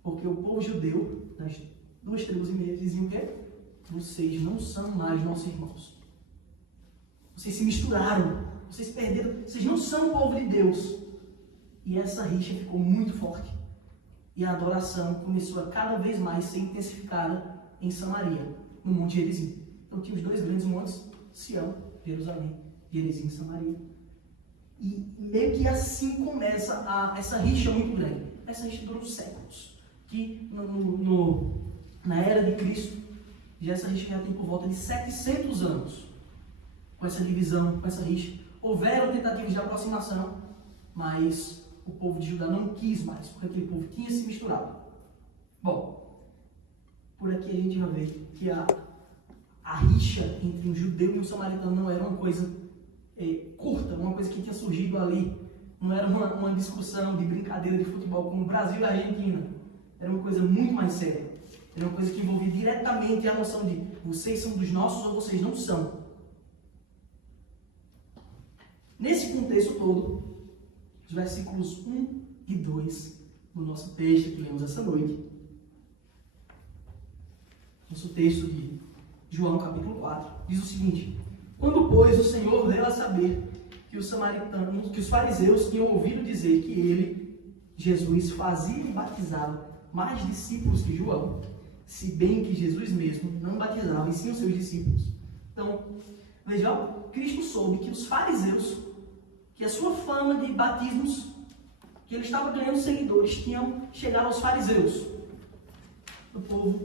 porque o povo judeu, das 2 tribos e meia, diziam o quê? Vocês não são mais nossos irmãos. Vocês se misturaram, vocês perderam, vocês não são o povo de Deus. E essa rixa ficou muito forte. E a adoração começou a cada vez mais ser intensificada em Samaria, no Monte Gerizim. Então tinha os 2 grandes montes, Sião, Jerusalém, Gerizim e Samaria. E meio que assim começa essa rixa muito grande. Essa rixa durou séculos. Que na era de Cristo, essa rixa já tem por volta de 700 anos. Com essa divisão, com essa rixa. Houveram tentativas de aproximação, mas o povo de Judá não quis mais, porque aquele povo tinha se misturado. Bom, por aqui a gente vai ver que a rixa entre um judeu e um samaritano não era uma coisa curta, uma coisa que tinha surgido ali. Não era uma discussão de brincadeira de futebol como o Brasil e a Argentina. Era uma coisa muito mais séria. Era uma coisa que envolvia diretamente a noção de vocês são dos nossos ou vocês não são. Nesse contexto todo, os versículos 1 e 2 do nosso texto que lemos essa noite, nosso texto de João capítulo 4, diz o seguinte: quando, pois, o Senhor deu a saber que os fariseus tinham ouvido dizer que ele, Jesus, fazia e batizava mais discípulos que João, se bem que Jesus mesmo não batizava, e sim os seus discípulos. Então, veja, Cristo soube que os fariseus, que a sua fama de batismos, que ele estava ganhando seguidores, tinham chegado aos fariseus, o povo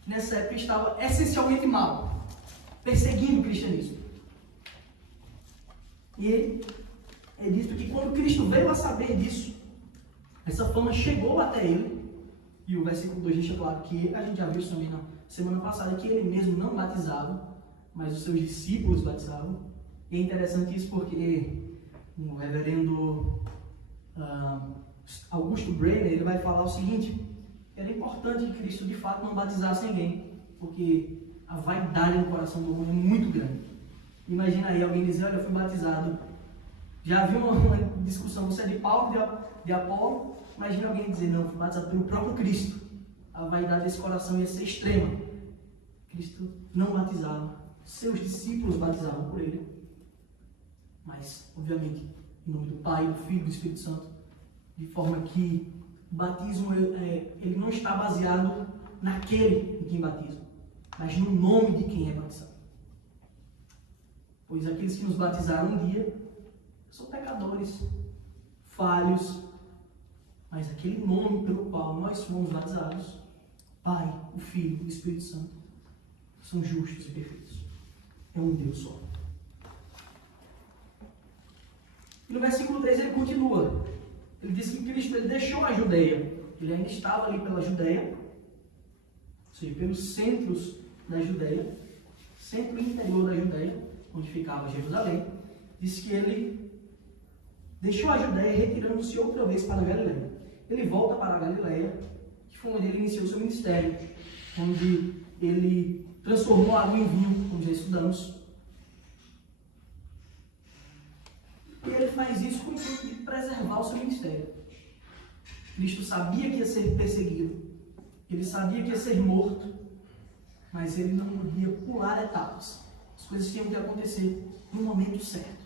que nessa época estava essencialmente mal, perseguindo o cristianismo. E é dito que quando Cristo veio a saber disso, essa fama chegou até ele, e o versículo 2 deixa claro que a gente já viu isso também na semana passada, que ele mesmo não batizava, mas os seus discípulos batizavam. E é interessante isso porque o reverendo Augusto Brenner, ele vai falar o seguinte: era importante que Cristo de fato não batizasse ninguém, porque a vaidade no coração do homem é muito grande. Imagina aí alguém dizer: olha, eu fui batizado. Já havia uma discussão, você é de Paulo, de Apolo. Imagina alguém dizer: não, fui batizado pelo próprio Cristo. A vaidade desse coração ia ser extrema. Cristo não batizava, seus discípulos batizavam por ele. Mas, obviamente, em nome do Pai, do Filho e do Espírito Santo, de forma que o batismo ele não está baseado naquele em quem batiza, mas no nome de quem é batizado. Pois aqueles que nos batizaram um dia são pecadores, falhos, mas aquele nome pelo qual nós fomos batizados, Pai, o Filho e o Espírito Santo, são justos e perfeitos. É um Deus só. E no versículo 3 ele continua. Ele diz que Cristo ele deixou a Judeia. Ele ainda estava ali pela Judeia, ou seja, pelos centros da Judeia, centro interior da Judeia, onde ficava Jerusalém. Diz que ele deixou a Judeia, retirando-se outra vez para a Galileia. Ele volta para a Galileia, que foi onde ele iniciou seu ministério, onde ele transformou a água em vinho, como já estudamos. E ele faz isso com o intuito de preservar o seu ministério. Cristo sabia que ia ser perseguido, ele sabia que ia ser morto, mas ele não podia pular etapas. As coisas tinham que acontecer no momento certo.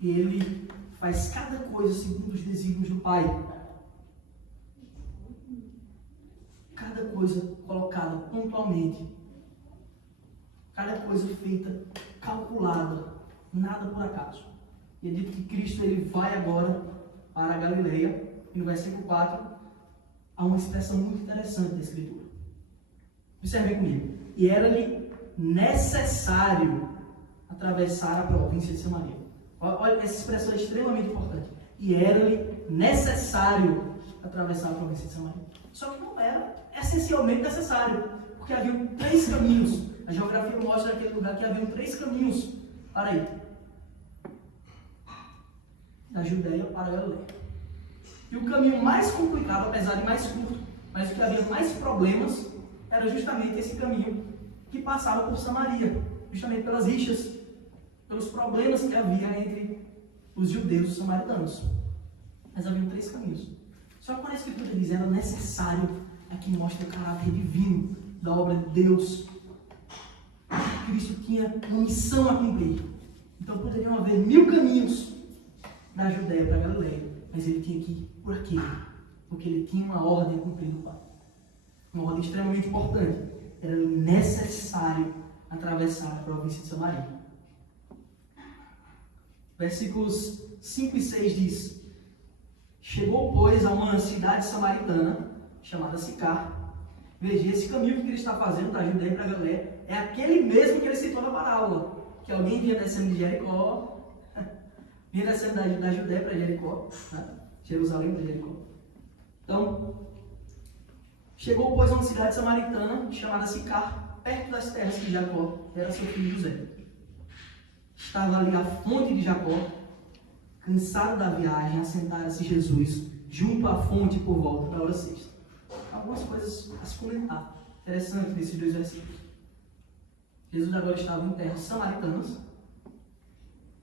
E ele faz cada coisa segundo os desígnios do Pai. Cada coisa colocada pontualmente. Cada coisa feita, calculada, nada por acaso. E é dito que Cristo ele vai agora para a Galileia. E no versículo 4 há uma expressão muito interessante da Escritura. Observe comigo. E era-lhe necessário atravessar a província de Samaria. Olha, essa expressão é extremamente importante. E era-lhe necessário atravessar a província de Samaria. Só que não era essencialmente necessário, porque haviam 3 caminhos. A geografia mostra naquele lugar que haviam 3 caminhos para ir. da Judéia para a Galileia. E o caminho mais complicado, apesar de mais curto, mas o que havia mais problemas, era justamente esse caminho que passava por Samaria, justamente pelas rixas, pelos problemas que havia entre os judeus e os samaritanos. Mas haviam 3 caminhos. Só que quando a Escritura diz, era necessário, aqui mostra o caráter divino da obra de Deus. Cristo tinha uma missão a cumprir. Então poderiam haver 1000 caminhos da Judéia para a Galileia, mas ele tinha que ir por aquele, porque ele tinha uma ordem a cumprir do Pai. Uma ordem extremamente importante. Era necessário atravessar a província de Samaria. Versículos 5 e 6 diz: chegou, pois, a uma cidade samaritana, chamada Sicar. Veja, esse caminho que ele está fazendo da Judéia para a Galileia é aquele mesmo que ele citou na parábola, que alguém vinha descendo de Jericó, vinha descendo da Judéia para Jericó, né? Jerusalém para Jericó. Então, chegou, pois, a uma cidade samaritana chamada Sicar, perto das terras que Jacó era seu filho José. Estava ali a fonte de Jacó. Cansado da viagem, assentara-se Jesus junto à fonte por volta da hora sexta. Algumas coisas a se comentar. Interessante nesses 2 versículos. Jesus agora estava em terras samaritanas,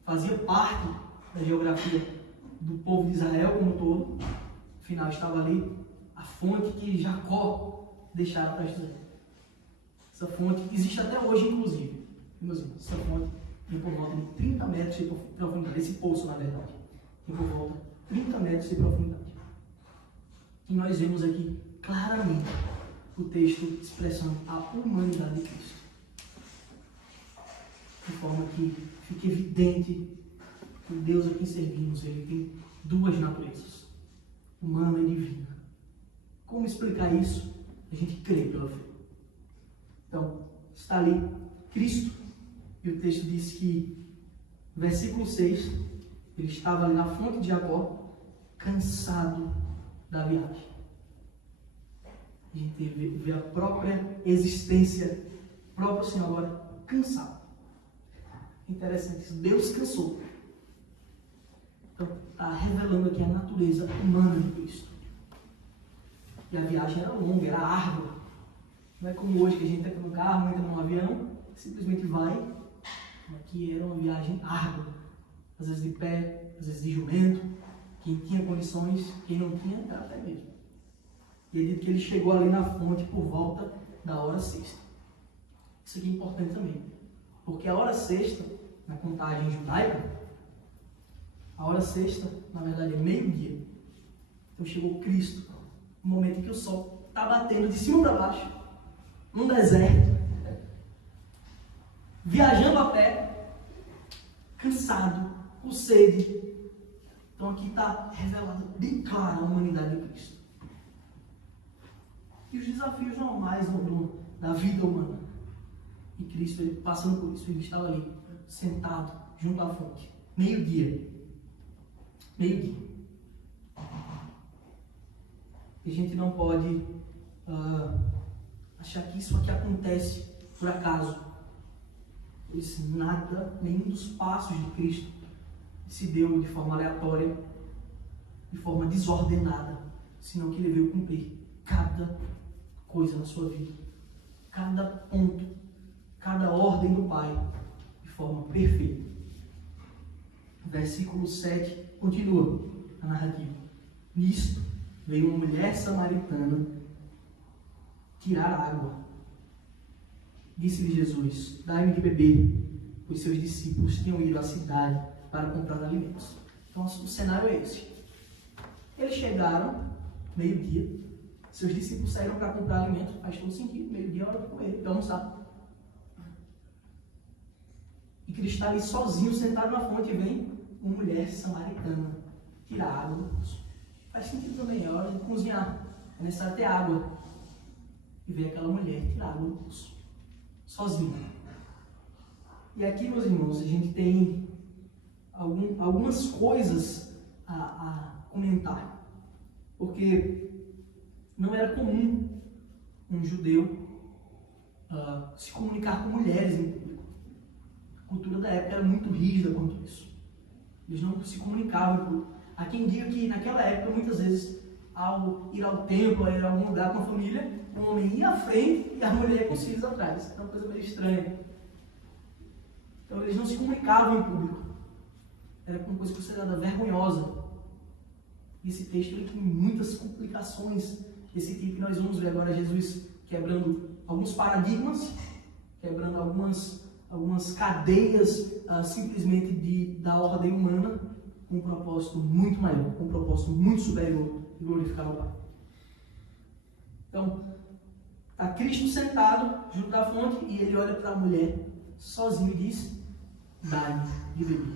fazia parte da geografia do povo de Israel como um todo. Afinal, estava ali a fonte que Jacó deixara para José. Essa fonte existe até hoje, inclusive. Meus irmãos, essa fonte tem por volta de 30 metros de profundidade. Esse poço, na verdade, tem por volta de 30 metros de profundidade. E nós vemos aqui claramente o texto expressando a humanidade de Cristo. De forma que fica evidente que o Deus a quem servimos, ele tem 2 naturezas, humana e divina. Como explicar isso? A gente crê pela fé. Então, está ali Cristo, e o texto diz que, no versículo 6, ele estava ali na fonte de Jacó, cansado da viagem. A gente vê a própria existência, o próprio Senhor agora cansado. Interessante isso, Deus cansou. Então, está revelando aqui a natureza humana de Cristo. E a viagem era longa, era árdua. Não é como hoje que a gente entra no carro, entra num avião, simplesmente vai. Aqui era uma viagem árdua. Às vezes de pé, às vezes de jumento. Quem tinha condições, quem não tinha, era até mesmo. E ele disse que ele chegou ali na fonte por volta da hora sexta. Isso aqui é importante também. Porque a hora sexta, na contagem judaica, a hora sexta, na verdade, é meio-dia. Então chegou Cristo, no momento em que o sol está batendo de cima para baixo, num deserto, viajando a pé, cansado, com sede. Então aqui está revelado bem claro a humanidade de Cristo. E os desafios normais da vida humana. E Cristo, ele, passando por isso, ele estava ali, sentado, junto à fonte. Meio-dia. Meio-dia. E a gente não pode achar que isso aqui acontece por acaso. Pois nada, nenhum dos passos de Cristo se deu de forma aleatória, de forma desordenada, senão que ele veio cumprir cada coisa na sua vida. Cada ponto, cada ordem do Pai, de forma perfeita. Versículo 7 continua a narrativa. Nisto veio uma mulher samaritana tirar água. Disse-lhe Jesus: dai-me de beber, pois seus discípulos tinham ido à cidade para comprar alimentos. Então o cenário é esse. Eles chegaram, meio-dia, seus discípulos saíram para comprar alimento. Faz todo sentido, meio-dia é hora de comer, de almoçar. E Cristo está ali sozinho, sentado na fonte, e vem uma mulher samaritana tirar água do poço. Faz sentido também, é hora de cozinhar, é necessário ter água. E vem aquela mulher tirar água do poço, sozinha. E aqui, meus irmãos, a gente tem algumas coisas a comentar. Porque não era comum um judeu se comunicar com mulheres em público. A cultura da época era muito rígida quanto a isso. Eles não se comunicavam. Há quem diga que naquela época, muitas vezes, ao ir ao templo, a ir a algum lugar com a família, o homem ia à frente e a mulher ia com os filhos atrás. É uma coisa meio estranha. Então eles não se comunicavam em público. Era uma coisa considerada vergonhosa. E esse texto ele tem muitas complicações. Esse tipo que nós vamos ver agora Jesus quebrando alguns paradigmas, quebrando algumas cadeias simplesmente da ordem humana, com um propósito muito maior, com um propósito muito superior de glorificar o Pai. Então, está Cristo sentado junto da fonte e ele olha para a mulher sozinho e diz: dá-me de beber.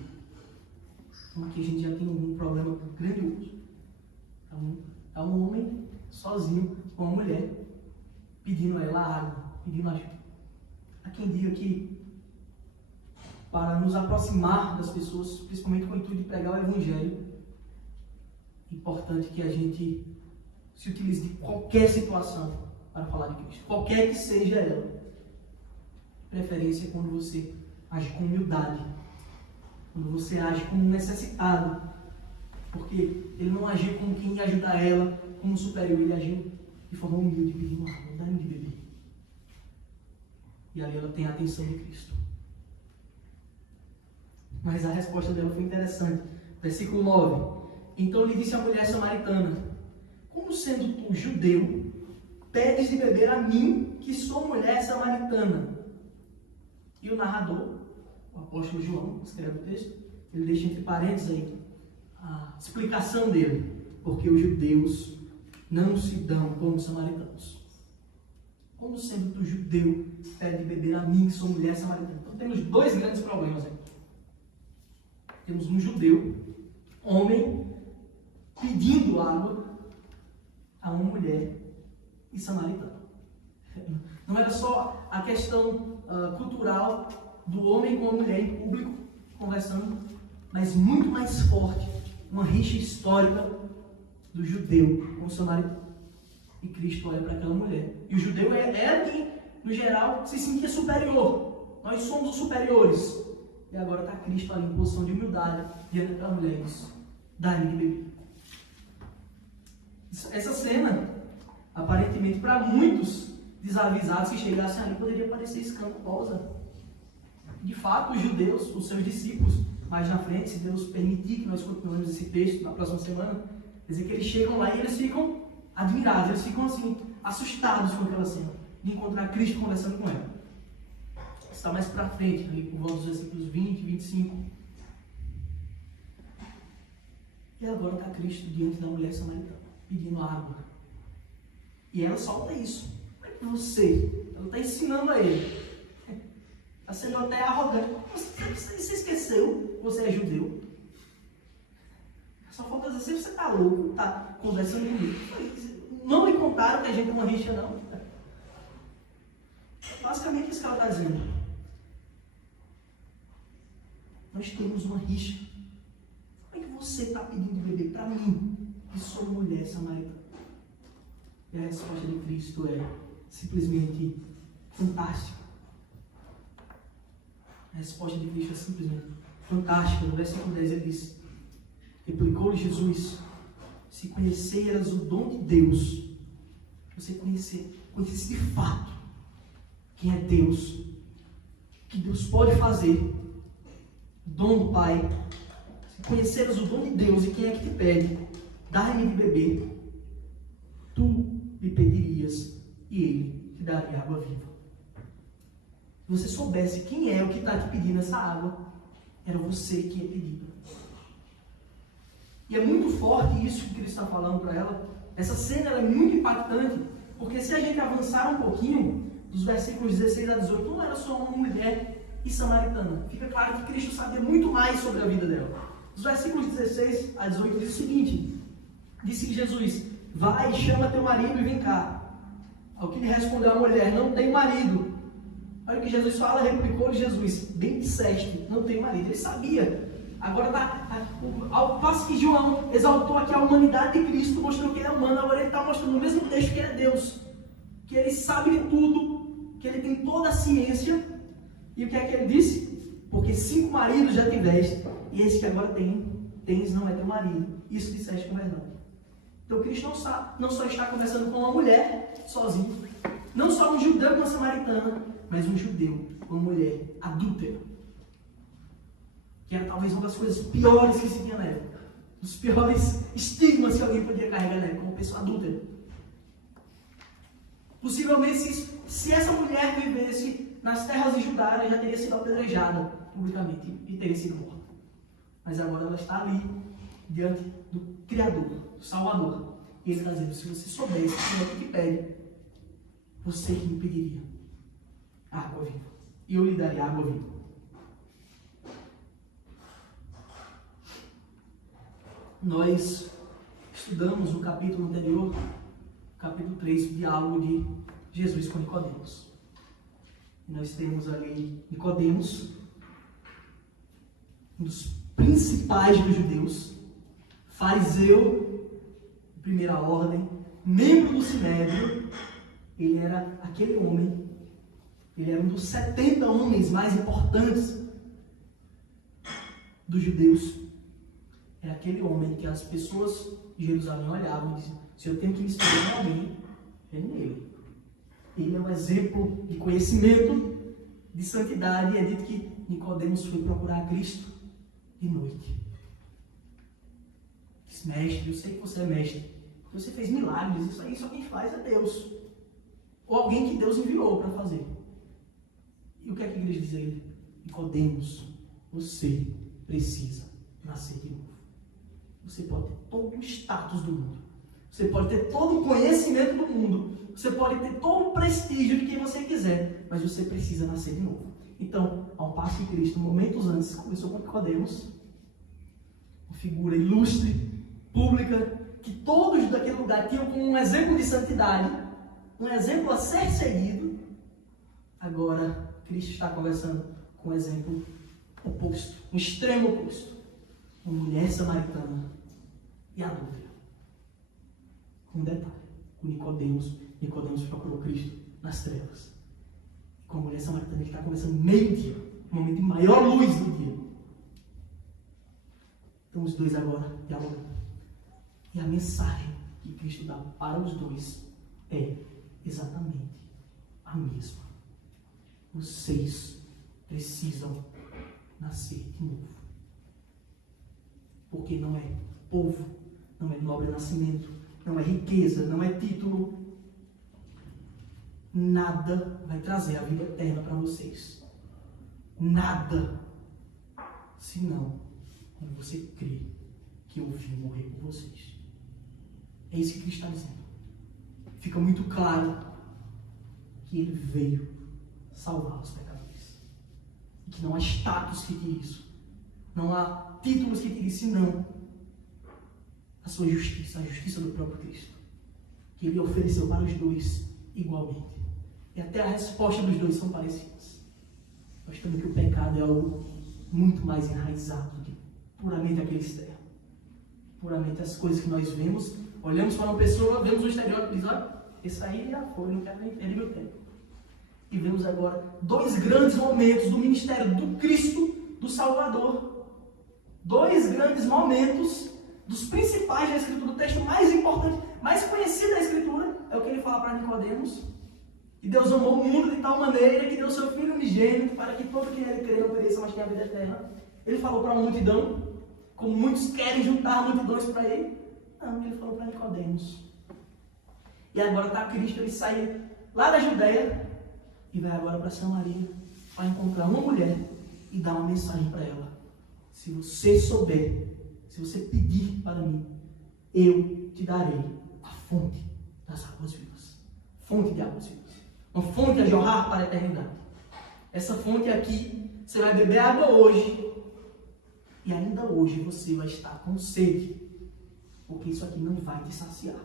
Então aqui a gente já tem um problema grandioso. Está um homem sozinho com uma mulher pedindo a ela água, pedindo ajuda. Há quem diga que para nos aproximar das pessoas, principalmente com o intuito de pregar o Evangelho, é importante que a gente se utilize de qualquer situação para falar de Cristo, qualquer que seja ela. De preferência quando você age com humildade, quando você age como um necessitado, porque ele não agiu como quem ia ajudar ela, como superior, ele agiu de forma humilde, pedindo água, dá-me de beber. E ali ela tem a atenção de Cristo. Mas a resposta dela foi interessante. Versículo 9. Então lhe disse a mulher samaritana: como sendo tu judeu, pedes de beber a mim, que sou mulher samaritana? E o narrador, o apóstolo João, que escreve o texto, ele deixa entre parênteses aí a explicação dele. Porque os judeus não se dão como os samaritanos. Como sendo tu judeu, pede de beber a mim, que sou mulher samaritana? Então temos dois grandes problemas aqui. Temos um judeu, homem, pedindo água a uma mulher e samaritana. Não era só a questão cultural do homem com a mulher em público, conversando, mas muito mais forte, uma rixa histórica do judeu com o samaritano. E Cristo olha para aquela mulher. E o judeu era quem, no geral, se sentia superior. Nós somos os superiores. E agora está Cristo ali em posição de humildade, diante daquela mulher e diz: dá-me de beber. Essa cena, aparentemente, para muitos desavisados que chegassem ali, poderia parecer escandalosa. De fato, os judeus, os seus discípulos, mais na frente, se Deus permitir que nós continuemos esse texto na próxima semana, quer dizer que eles chegam lá e eles ficam admirados, eles ficam assim, assustados com aquela cena, de encontrar Cristo conversando com ela. Está mais para frente, ali por volta dos versículos 20 e 25. E agora está Cristo diante da mulher samaritana, pedindo água. E ela solta isso. Como é que você? Ela está ensinando a ele. Está sendo até arrogante. Você esqueceu que você é judeu? Só falta dizer, você está louco, está conversando comigo. Não me contaram que a gente tem uma rixa, não. Basicamente isso que ela está dizendo. Nós temos uma rixa. Como é que você está pedindo beber para mim, que sou mulher samaritana? E a resposta de Cristo é simplesmente fantástica. A resposta de Cristo é simplesmente fantástica. No versículo 10 ele diz: replicou-lhe Jesus: se conheceras o dom de Deus, você conhecesse de fato quem é Deus, o que Deus pode fazer, o dom do Pai, se conheceras o dom de Deus e quem é que te pede, dá-me de beber, tu lhe pedirias e ele te daria água viva. Se você soubesse quem é o que está te pedindo essa água, era você que ia pedir. E é muito forte isso que ele está falando para ela. Essa cena é muito impactante, porque se a gente avançar um pouquinho, dos versículos 16 a 18, não era só uma mulher e samaritana. Fica claro que Cristo sabia muito mais sobre a vida dela. Dos versículos 16 a 18 diz o seguinte: disse Jesus: vai, chama teu marido e vem cá. Ao que lhe respondeu a mulher: não tem marido. Olha o que Jesus fala, replicou Jesus: bem disseste, não tem marido. Ele sabia. Agora, ao passo que João exaltou aqui a humanidade de Cristo, mostrou que ele é humano, agora ele está mostrando no mesmo texto que ele é Deus, que ele sabe de tudo, que ele tem toda a ciência. E o que é que ele disse? Porque 5 maridos já tiveste, e esse que agora tens não é teu marido. Isso disseste com verdade. Então Cristo não só está conversando com uma mulher sozinho, não só um judeu com uma samaritana, mas um judeu com uma mulher adúltera. Que era talvez uma das coisas piores que se tinha na época. Dos piores estigmas que alguém podia carregar na época, uma pessoa adúltera. Possivelmente, se essa mulher vivesse nas terras de Judá, ela já teria sido apedrejada publicamente e teria sido morta. Mas agora ela está ali, diante do Criador, do Salvador. E ele está dizendo, se você soubesse o que te pede, você que me pediria a água viva. E eu lhe daria água viva. Nós estudamos no capítulo anterior, capítulo 3, o diálogo de Jesus com Nicodemos. E nós temos ali Nicodemos, um dos principais dos judeus, fariseu de primeira ordem, membro do Sinédrio. Ele era aquele homem, ele era um dos 70 homens mais importantes dos judeus. Era aquele homem que as pessoas de Jerusalém olhavam e diziam, se eu tenho que me inspirar em alguém, é nele. Ele é um exemplo de conhecimento, de santidade, e é dito que Nicodemos foi procurar Cristo de noite. Diz, mestre, eu sei que você é mestre, porque você fez milagres, isso aí só quem faz é Deus. Ou alguém que Deus enviou para fazer. E o que é que a igreja diz a ele? Nicodemos, você precisa nascer de novo. Você pode ter todo o status do mundo. Você pode ter todo o conhecimento do mundo. Você pode ter todo o prestígio de quem você quiser. Mas você precisa nascer de novo. Então, ao passo que Cristo, momentos antes, começou com Nicodemos, uma figura ilustre, pública, que todos daquele lugar tinham como um exemplo de santidade, um exemplo a ser seguido. Agora, Cristo está conversando com um exemplo oposto, um extremo oposto. Uma mulher samaritana e adúltera. Com um detalhe, com Nicodemos procurou Cristo nas trevas. Com a mulher samaritana, ele está conversando meio-dia, no momento de maior luz do dia. Então os dois agora dialogando. E a mensagem que Cristo dá para os dois é exatamente a mesma. Vocês precisam nascer de novo. Porque não é povo, não é nobre nascimento, não é riqueza, não é título. Nada vai trazer a vida eterna para vocês. Nada. Senão, quando você crê que eu vim morrer por vocês. É isso que Cristo está dizendo. Fica muito claro que ele veio salvar os pecadores. E que não há status que tire isso. Não há títulos que tire, senão a sua justiça, a justiça do próprio Cristo. Que ele ofereceu para os dois igualmente. E até a resposta dos dois são parecidas. Mostrando que o pecado é algo muito mais enraizado do que puramente aquele externo. Puramente as coisas que nós vemos, olhamos para uma pessoa, vemos um estereótipo e diz, olha, esse aí já foi, não quero nem ter meu tempo. E vemos agora dois grandes momentos do ministério do Cristo, do Salvador. Dois grandes momentos dos principais da Escritura, do texto mais importante, mais conhecido da Escritura, é o que ele fala para Nicodemos. E Deus amou o mundo de tal maneira que deu seu Filho unigênito para que todo que nele crê não pereça, mas tenha a vida eterna. Ele falou para uma multidão, como muitos querem juntar multidões para ele. Não, ele falou para Nicodemos. E agora está Cristo, ele sai lá da Judéia e vai agora para Samaria para encontrar uma mulher e dar uma mensagem para ela. Se você souber, se você pedir para mim, eu te darei a fonte das águas vivas. Fonte de águas vivas. Uma fonte a jorrar para a eternidade. Essa fonte aqui, você vai beber água hoje. E ainda hoje você vai estar com sede. Porque isso aqui não vai te saciar.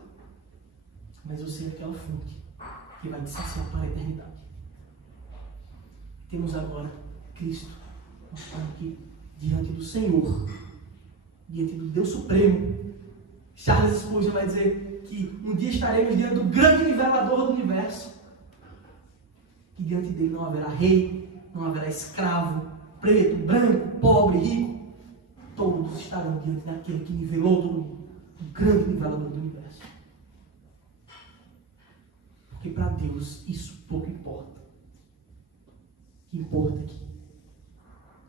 Mas você é aquela fonte que vai te saciar para a eternidade. Temos agora Cristo mostrando aqui diante do Senhor, diante do Deus Supremo. Charles Spurgeon vai dizer que um dia estaremos diante do grande nivelador do universo. Que diante dele não haverá rei, não haverá escravo, preto, branco, pobre, rico. todos estarão diante daquele que nivelou todo mundo, o grande nivelador do universo. Porque para Deus isso pouco importa. O que importa é que,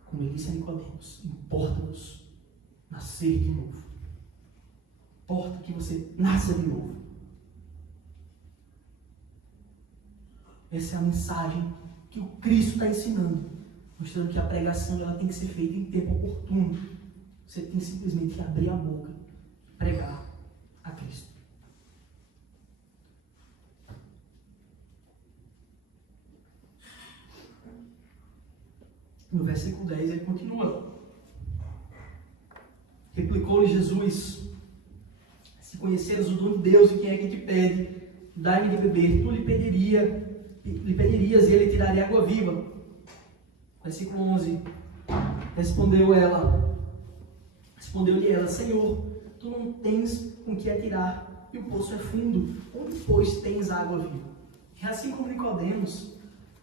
como ele disse a Nicodemos, importa-nos nascer de novo. Importa que você nasça de novo. Essa é a mensagem que o Cristo está ensinando, mostrando que a pregação ela tem que ser feita em tempo oportuno. Você tem simplesmente que abrir a boca e pregar a Cristo. No versículo 10 ele continua. Replicou-lhe Jesus: se conheceres o dom de Deus e quem é que te pede, dai-me de beber, tu lhe pedirias e ele te daria água viva. Versículo 11. Respondeu-lhe ela: Senhor, tu não tens com que atirar, e o poço é fundo, onde pois tens água viva? E assim como Nicodemos,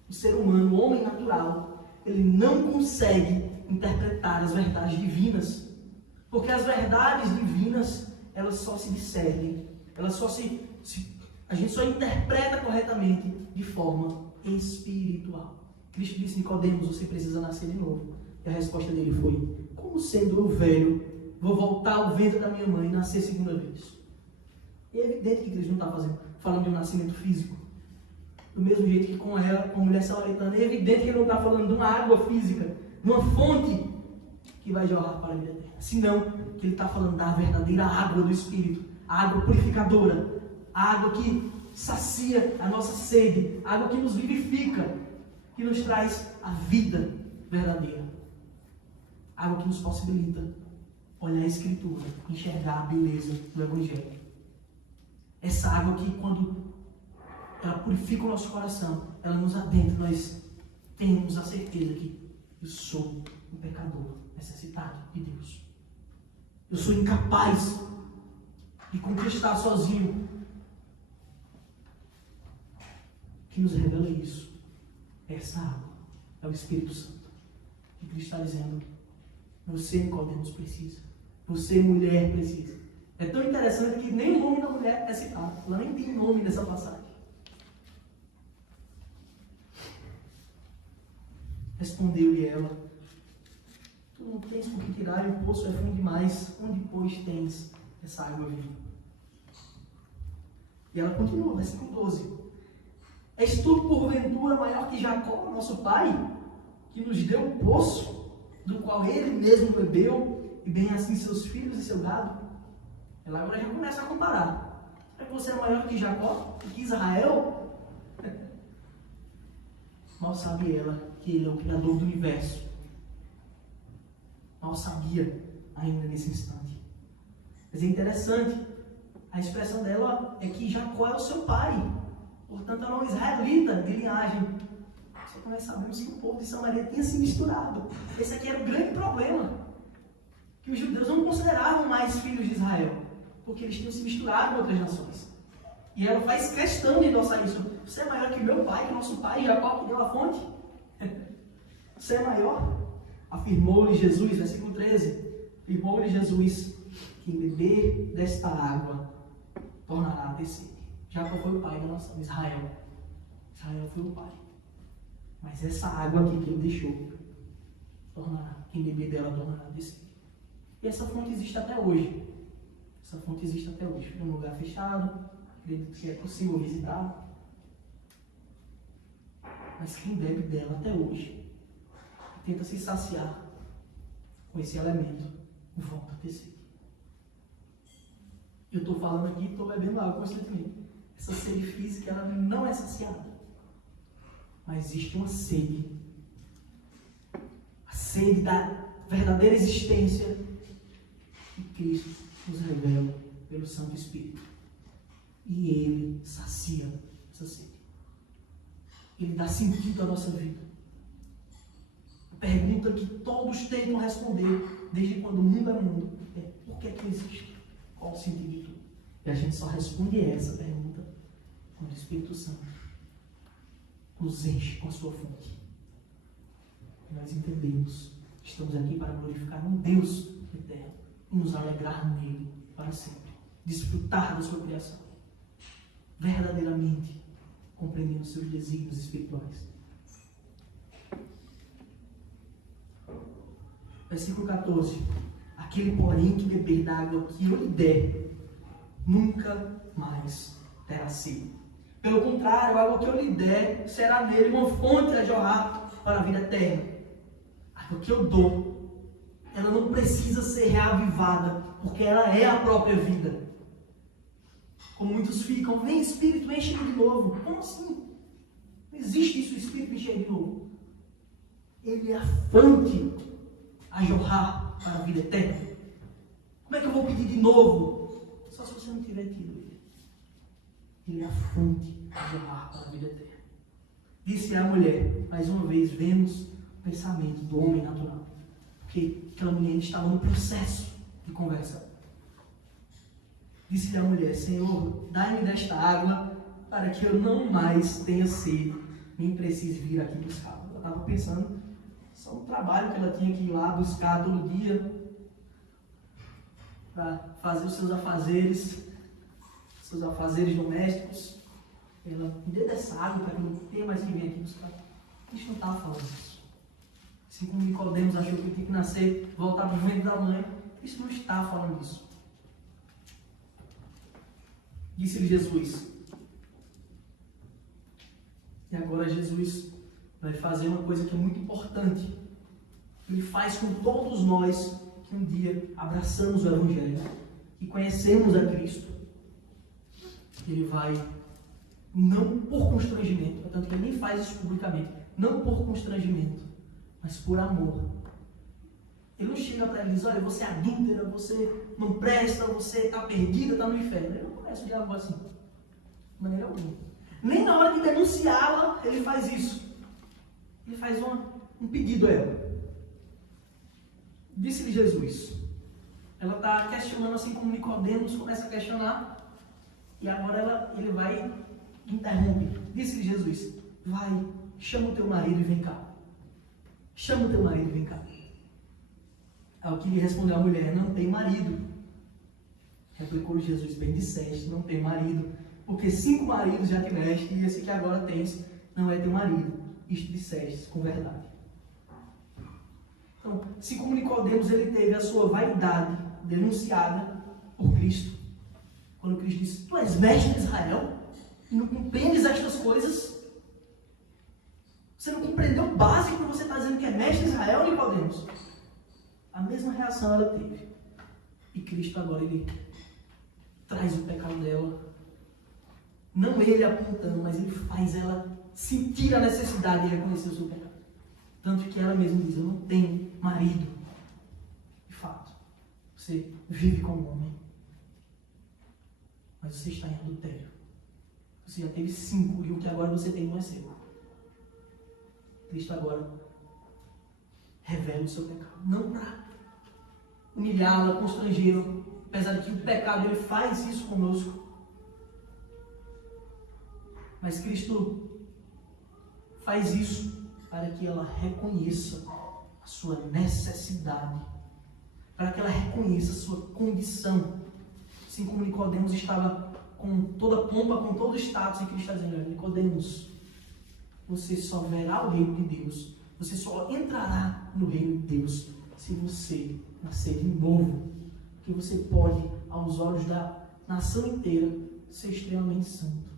o ser humano, o homem natural, ele não consegue interpretar as verdades divinas, porque as verdades divinas, elas só se discernem, elas só a gente só interpreta corretamente de forma espiritual. Cristo disse: Nicodemos, você precisa nascer de novo. E a resposta dele foi: como sendo eu velho, vou voltar ao ventre da minha mãe e nascer segunda vez? E é evidente que Cristo não está falando de um nascimento físico. Do mesmo jeito que com ela, com a mulher samaritana, é evidente que ele não está falando de uma água física, de uma fonte que vai jorrar para a vida eterna. Senão, que ele está falando da verdadeira água do Espírito, a água purificadora, a água que sacia a nossa sede, a água que nos vivifica, que nos traz a vida verdadeira, a água que nos possibilita olhar a Escritura, enxergar a beleza do Evangelho. Essa água que, quando ela purifica o nosso coração, ela nos adentra, nós temos a certeza que eu sou um pecador necessitado de Deus. Eu sou incapaz de conquistar sozinho. O que nos revela isso é essa água, é o Espírito Santo. Que Cristo está dizendo: você, Nicodemos, precisa. Você, mulher, precisa. É tão interessante que nem o nome da mulher é citado. Ela nem tem nome nessa passagem. Respondeu-lhe ela: tu não tens por que tirar, e o poço é fundo demais. Onde, pois, tens essa água viva? E ela continua, versículo 12: és tu, porventura, maior que Jacó, nosso pai, que nos deu o poço, do qual ele mesmo bebeu, e bem assim seus filhos e seu gado? Ela agora já começa a comparar. É que você é maior que Jacó, que Israel? Mal sabe ela que ele é o Criador do universo. Mal sabia ainda nesse instante. Mas é interessante, a expressão dela é que Jacó é o seu pai. Portanto, ela é uma israelita de linhagem. Só que nós sabemos que o povo de Samaria tinha se misturado. Esse aqui era o grande problema. Que os judeus não consideravam mais filhos de Israel, porque eles tinham se misturado com outras nações. E ela faz questão de endossar isso. Você é maior que meu pai, que nosso pai, Jacó, que deu a fonte? Você é maior? Afirmou-lhe Jesus, versículo 13. Afirmou-lhe Jesus: quem beber desta água tornará a ter sede. Jacó foi o pai da nação, Israel. Israel foi o pai. Mas essa água aqui que ele deixou, quem beber dela tornará a ter sede. E essa fonte existe até hoje. Essa fonte existe até hoje. É um lugar fechado, acredito que é possível visitar. Mas quem bebe dela até hoje, tenta se saciar com esse elemento, volta a ter sede. Eu estou falando aqui e estou bebendo água constantemente. Essa sede física, ela não é saciada. Mas existe uma sede. A sede da verdadeira existência que Cristo nos revela pelo Santo Espírito. E Ele sacia essa sede. Ele dá sentido à nossa vida. A pergunta que todos tentam responder, desde quando o mundo é mundo, é: por que é que existe? Qual o sentido de tudo? E a gente só responde essa pergunta quando o Espírito Santo nos enche com a sua fonte. E nós entendemos que estamos aqui para glorificar um Deus eterno e nos alegrar nele para sempre. Desfrutar da sua criação. Verdadeiramente compreendendo seus desígnios espirituais. Versículo 14. Aquele, porém, que beber da água que eu lhe der, nunca mais terá sede. Pelo contrário, a água que eu lhe der será nele uma fonte a jorrar para a vida eterna. A água que eu dou, ela não precisa ser reavivada, porque ela é a própria vida. Como muitos ficam, vem Espírito, enche-me de novo. Como assim? Não existe isso, o Espírito encher de novo. Ele é a fonte a jorrar para a vida eterna. Como é que eu vou pedir de novo? Só se você não tiver tido ele. Ele é a fonte a jorrar para a vida eterna. Disse a mulher, mais uma vez, vemos o pensamento do homem natural. Porque aquela mulher estava no processo de conversão. Disse-lhe a mulher, Senhor, dai-me desta água para que eu não mais tenha sede, nem precise vir aqui buscar. Ela estava pensando, só um trabalho que ela tinha que ir lá buscar todo dia para fazer os seus afazeres domésticos. Ela me dê dessa água para que eu não tenha mais que vir aqui buscar. A gente não estava falando isso. Assim como Nicodemos achou que tinha que nascer, voltar para o ventre da mãe, isso não está falando disso. Disse-lhe Jesus. E agora Jesus vai fazer uma coisa que é muito importante. Ele faz com todos nós que um dia abraçamos o Evangelho e conhecemos a Cristo. Ele vai, não por constrangimento, portanto que ele nem faz isso publicamente, não por constrangimento, mas por amor. Ele não chega para ele e diz, olha, você é adúltera, você não presta, você está perdida, está no inferno. Ele não começa o diálogo assim, de maneira alguma. Nem na hora de denunciá-la, ele faz isso. Ele faz um pedido a ela. Disse-lhe Jesus. Ela está questionando assim como Nicodemos começa a questionar. E agora ele vai interromper. Disse-lhe Jesus, vai, chama o teu marido e vem cá. Chama o teu marido e vem cá. Ao que lhe respondeu a mulher, não tem marido. Replicou Jesus, bem disseste, não tem marido. Porque 5 maridos já tiveste, e esse que agora tens não é teu marido. Isto disseste com verdade. Então, se como Nicodemos ele teve a sua vaidade denunciada por Cristo, quando Cristo disse, tu és mestre de Israel e não compreendes estas coisas, você não compreendeu o básico que você está dizendo que é mestre de Israel, Nicodemos? A mesma reação ela teve. E Cristo agora ele traz o pecado dela. Não ele apontando, mas ele faz ela sentir a necessidade de reconhecer o seu pecado. Tanto que ela mesma diz, eu não tenho marido. De fato, você vive como homem. Mas você está em adultério. Você já teve 5 e o que agora você tem não é seu. Cristo agora revela o seu pecado. Não para humilhá-la, constrangê-la, apesar de que o pecado ele faz isso conosco. Mas Cristo faz isso para que ela reconheça a sua necessidade, para que ela reconheça a sua condição. Assim como Nicodemos estava com toda a pompa, com todo o status, e Cristo está dizendo, Nicodemos, você só verá o reino de Deus, você só entrará no reino de Deus se você nascer de novo. Porque você pode, aos olhos da nação inteira, ser extremamente santo.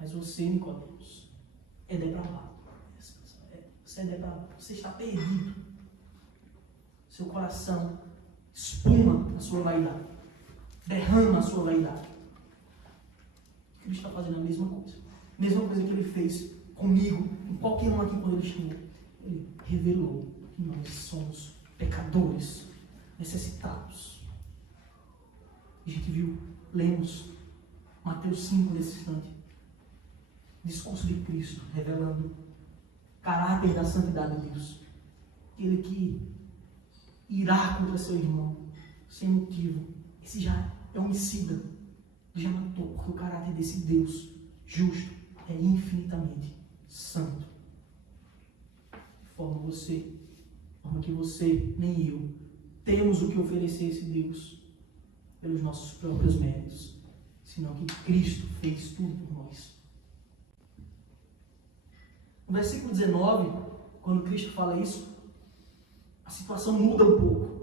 Mas você, Nicodemos, é depravado. Você é depravado. Você está perdido. Seu coração espuma a sua vaidade. Derrama a sua vaidade. Cristo está fazendo a mesma coisa. Mesma coisa que ele fez comigo, com qualquer um aqui quando ele chegou. Ele revelou que nós somos pecadores, necessitados. A gente viu, lemos Mateus 5 nesse instante. Discurso de Cristo, revelando o caráter da santidade de Deus. Aquele que irá contra seu irmão, sem motivo. Esse já é homicida. Já matou, porque o caráter desse Deus justo é infinitamente santo. De forma que você, nem eu, temos o que oferecer a esse Deus pelos nossos próprios méritos, senão que Cristo fez tudo por nós. No versículo 19, quando Cristo fala isso, a situação muda um pouco.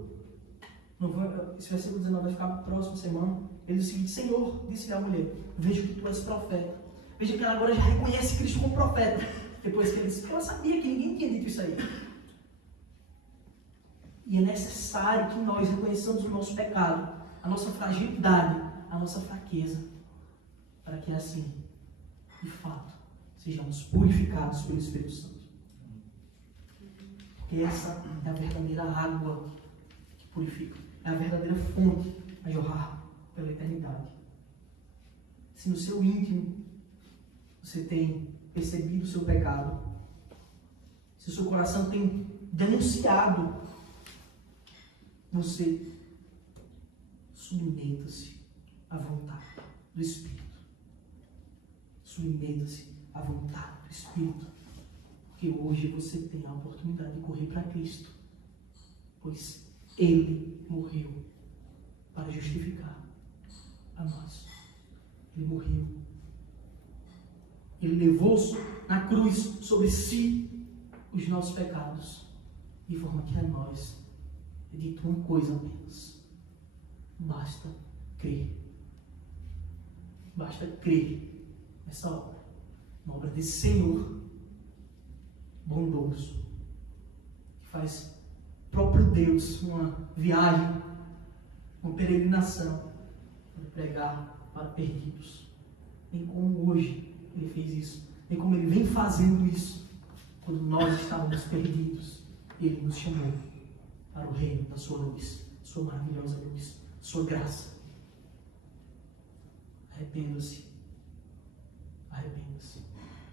Esse versículo 19 vai ficar para a próxima semana. Ele diz o seguinte: Senhor, disse-lhe a mulher, vejo que tu és profeta. Veja que ela agora já reconhece Cristo como profeta. Depois que ele disse, eu sabia que ninguém tinha dito isso aí. E é necessário que nós reconheçamos o nosso pecado, a nossa fragilidade, a nossa fraqueza, para que assim, de fato, sejamos purificados pelo Espírito Santo. Porque essa é a verdadeira água que purifica. É a verdadeira fonte a jorrar pela eternidade. Se no seu íntimo você tem percebido o seu pecado, se o seu coração tem denunciado, você submeta-se à vontade do Espírito. Submeta-se à vontade do Espírito. Porque hoje você tem a oportunidade de correr para Cristo. Pois Ele morreu para justificar a nós. Ele morreu. Ele levou na cruz sobre si os nossos pecados. De forma que a nós é dito uma coisa apenas: basta crer. Basta crer nessa obra. Uma obra desse Senhor bondoso, que faz próprio Deus uma viagem, uma peregrinação para pregar para perdidos. Nem como hoje Ele fez isso, nem como Ele vem fazendo isso quando nós estávamos perdidos. Ele nos chamou para o reino da sua luz, sua maravilhosa luz, sua graça. Arrependa-se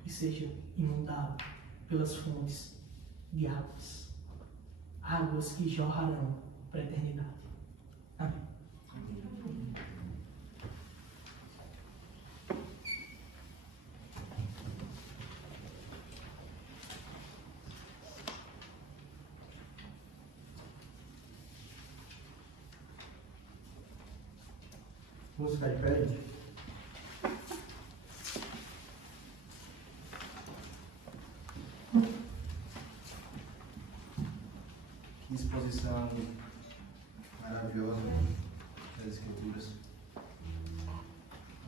e seja inundado pelas fontes de águas que jorrarão para a eternidade. Amém. Vamos ficar de pé, gente? Que exposição maravilhosa das Escrituras.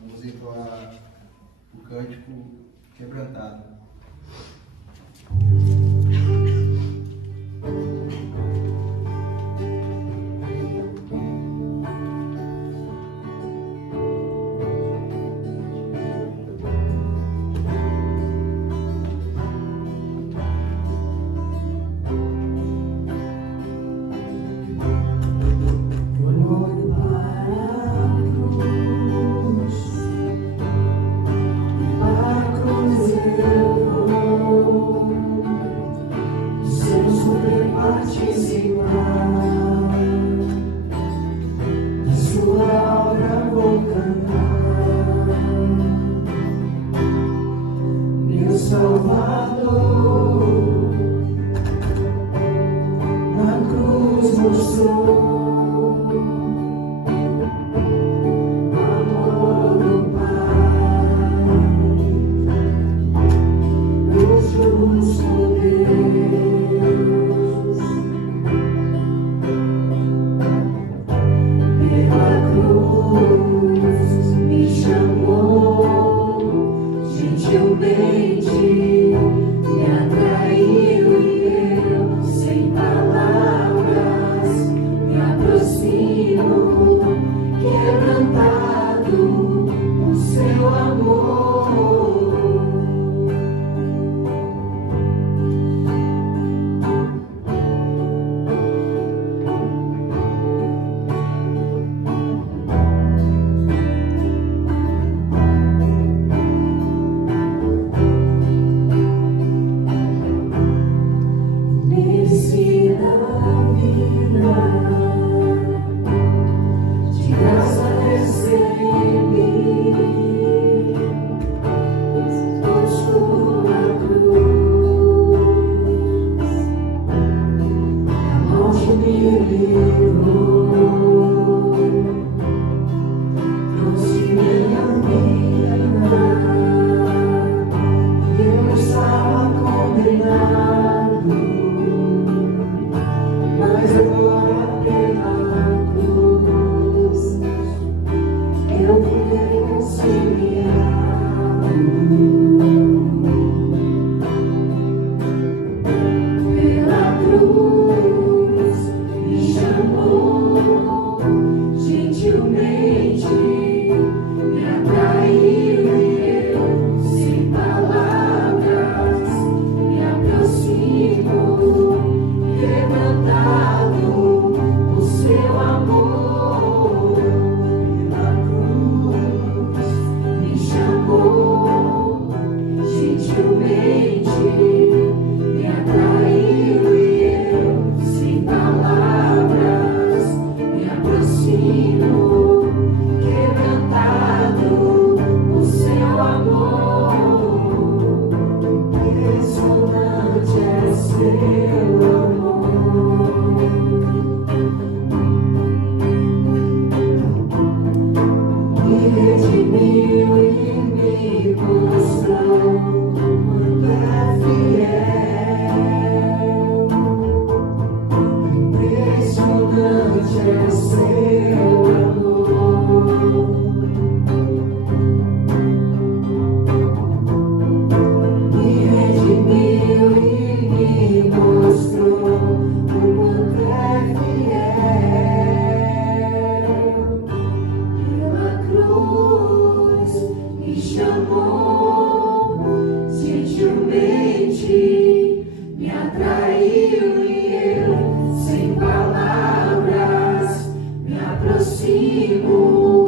Vamos entoar o cântico quebrantado. chamou, gentilmente me atraiu e eu, sem palavras, me aproximo,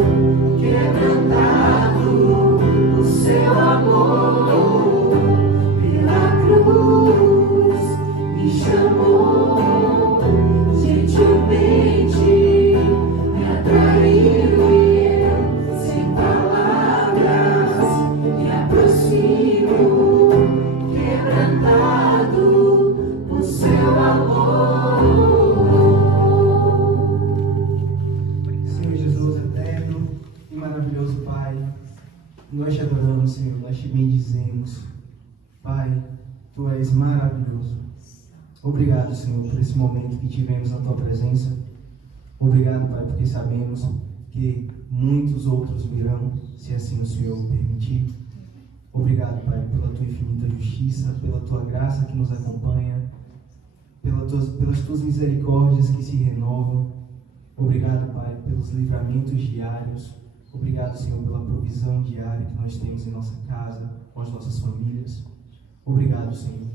quebrantado o seu amor. Pela cruz me chamou, gentilmente me atraiu e eu, sem palavras, me aproximo, quebrantado por seu amor. Senhor Jesus eterno e maravilhoso Pai, nós te adoramos, Senhor, nós te bendizemos. Pai, Tu és maravilhoso. Obrigado, Senhor, por esse momento que tivemos na Tua presença. Obrigado, Pai, porque sabemos que muitos outros virão, se assim o Senhor permitir. Obrigado, Pai, pela Tua infinita justiça, pela Tua graça que nos acompanha, pelas Tuas misericórdias que se renovam. Obrigado, Pai, pelos livramentos diários. Obrigado, Senhor, pela provisão diária que nós temos em nossa casa, com as nossas famílias. Obrigado, Senhor.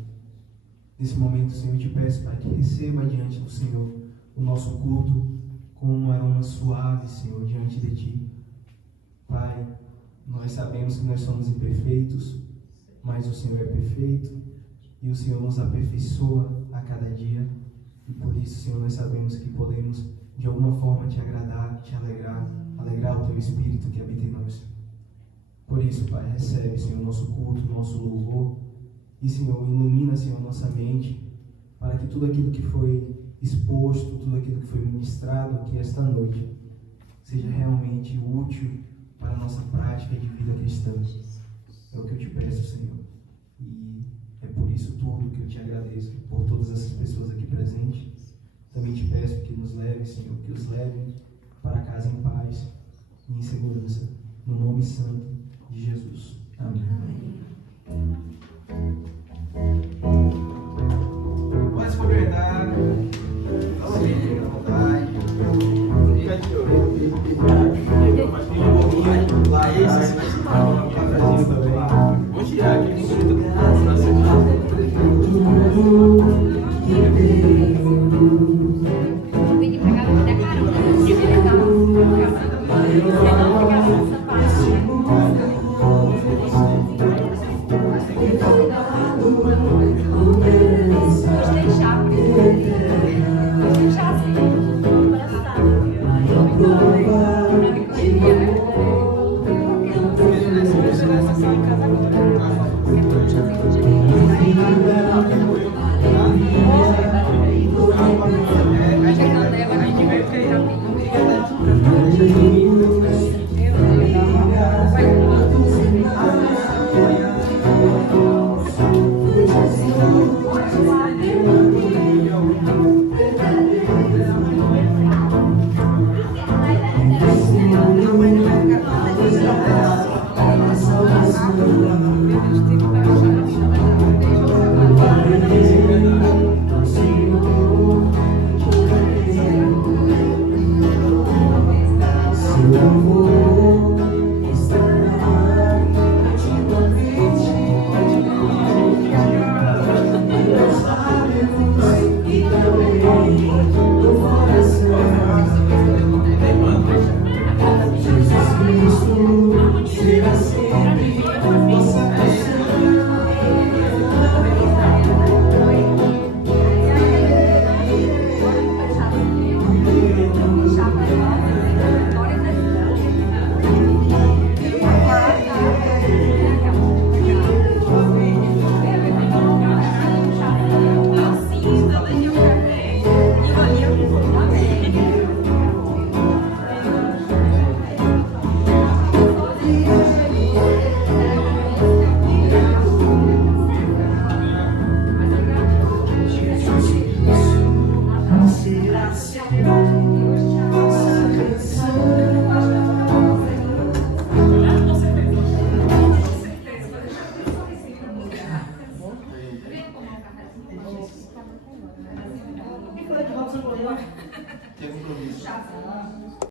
Nesse momento, Senhor, eu te peço, Pai, que receba diante do Senhor o nosso culto com um aroma suave, Senhor, diante de Ti. Pai, nós sabemos que nós somos imperfeitos, mas o Senhor é perfeito e o Senhor nos aperfeiçoa a cada dia. E por isso, Senhor, nós sabemos que podemos, de alguma forma, Te agradar, Te alegrar o Teu Espírito que habita em nós. Por isso, Pai, recebe, Senhor, o nosso culto, o nosso louvor. E, Senhor, ilumina, Senhor, nossa mente, para que tudo aquilo que foi exposto, tudo aquilo que foi ministrado aqui esta noite, seja realmente útil para a nossa prática de vida cristã. É o que eu te peço, Senhor. E é por isso tudo que eu te agradeço, por todas essas pessoas aqui presentes. Também te peço que nos leve, Senhor, que os leve para casa em paz e em segurança, no nome santo de Jesus. Amém. Pode se cumprimentar, fique à vontade, fica de olho. Vou tirar aqui Tem compromisso.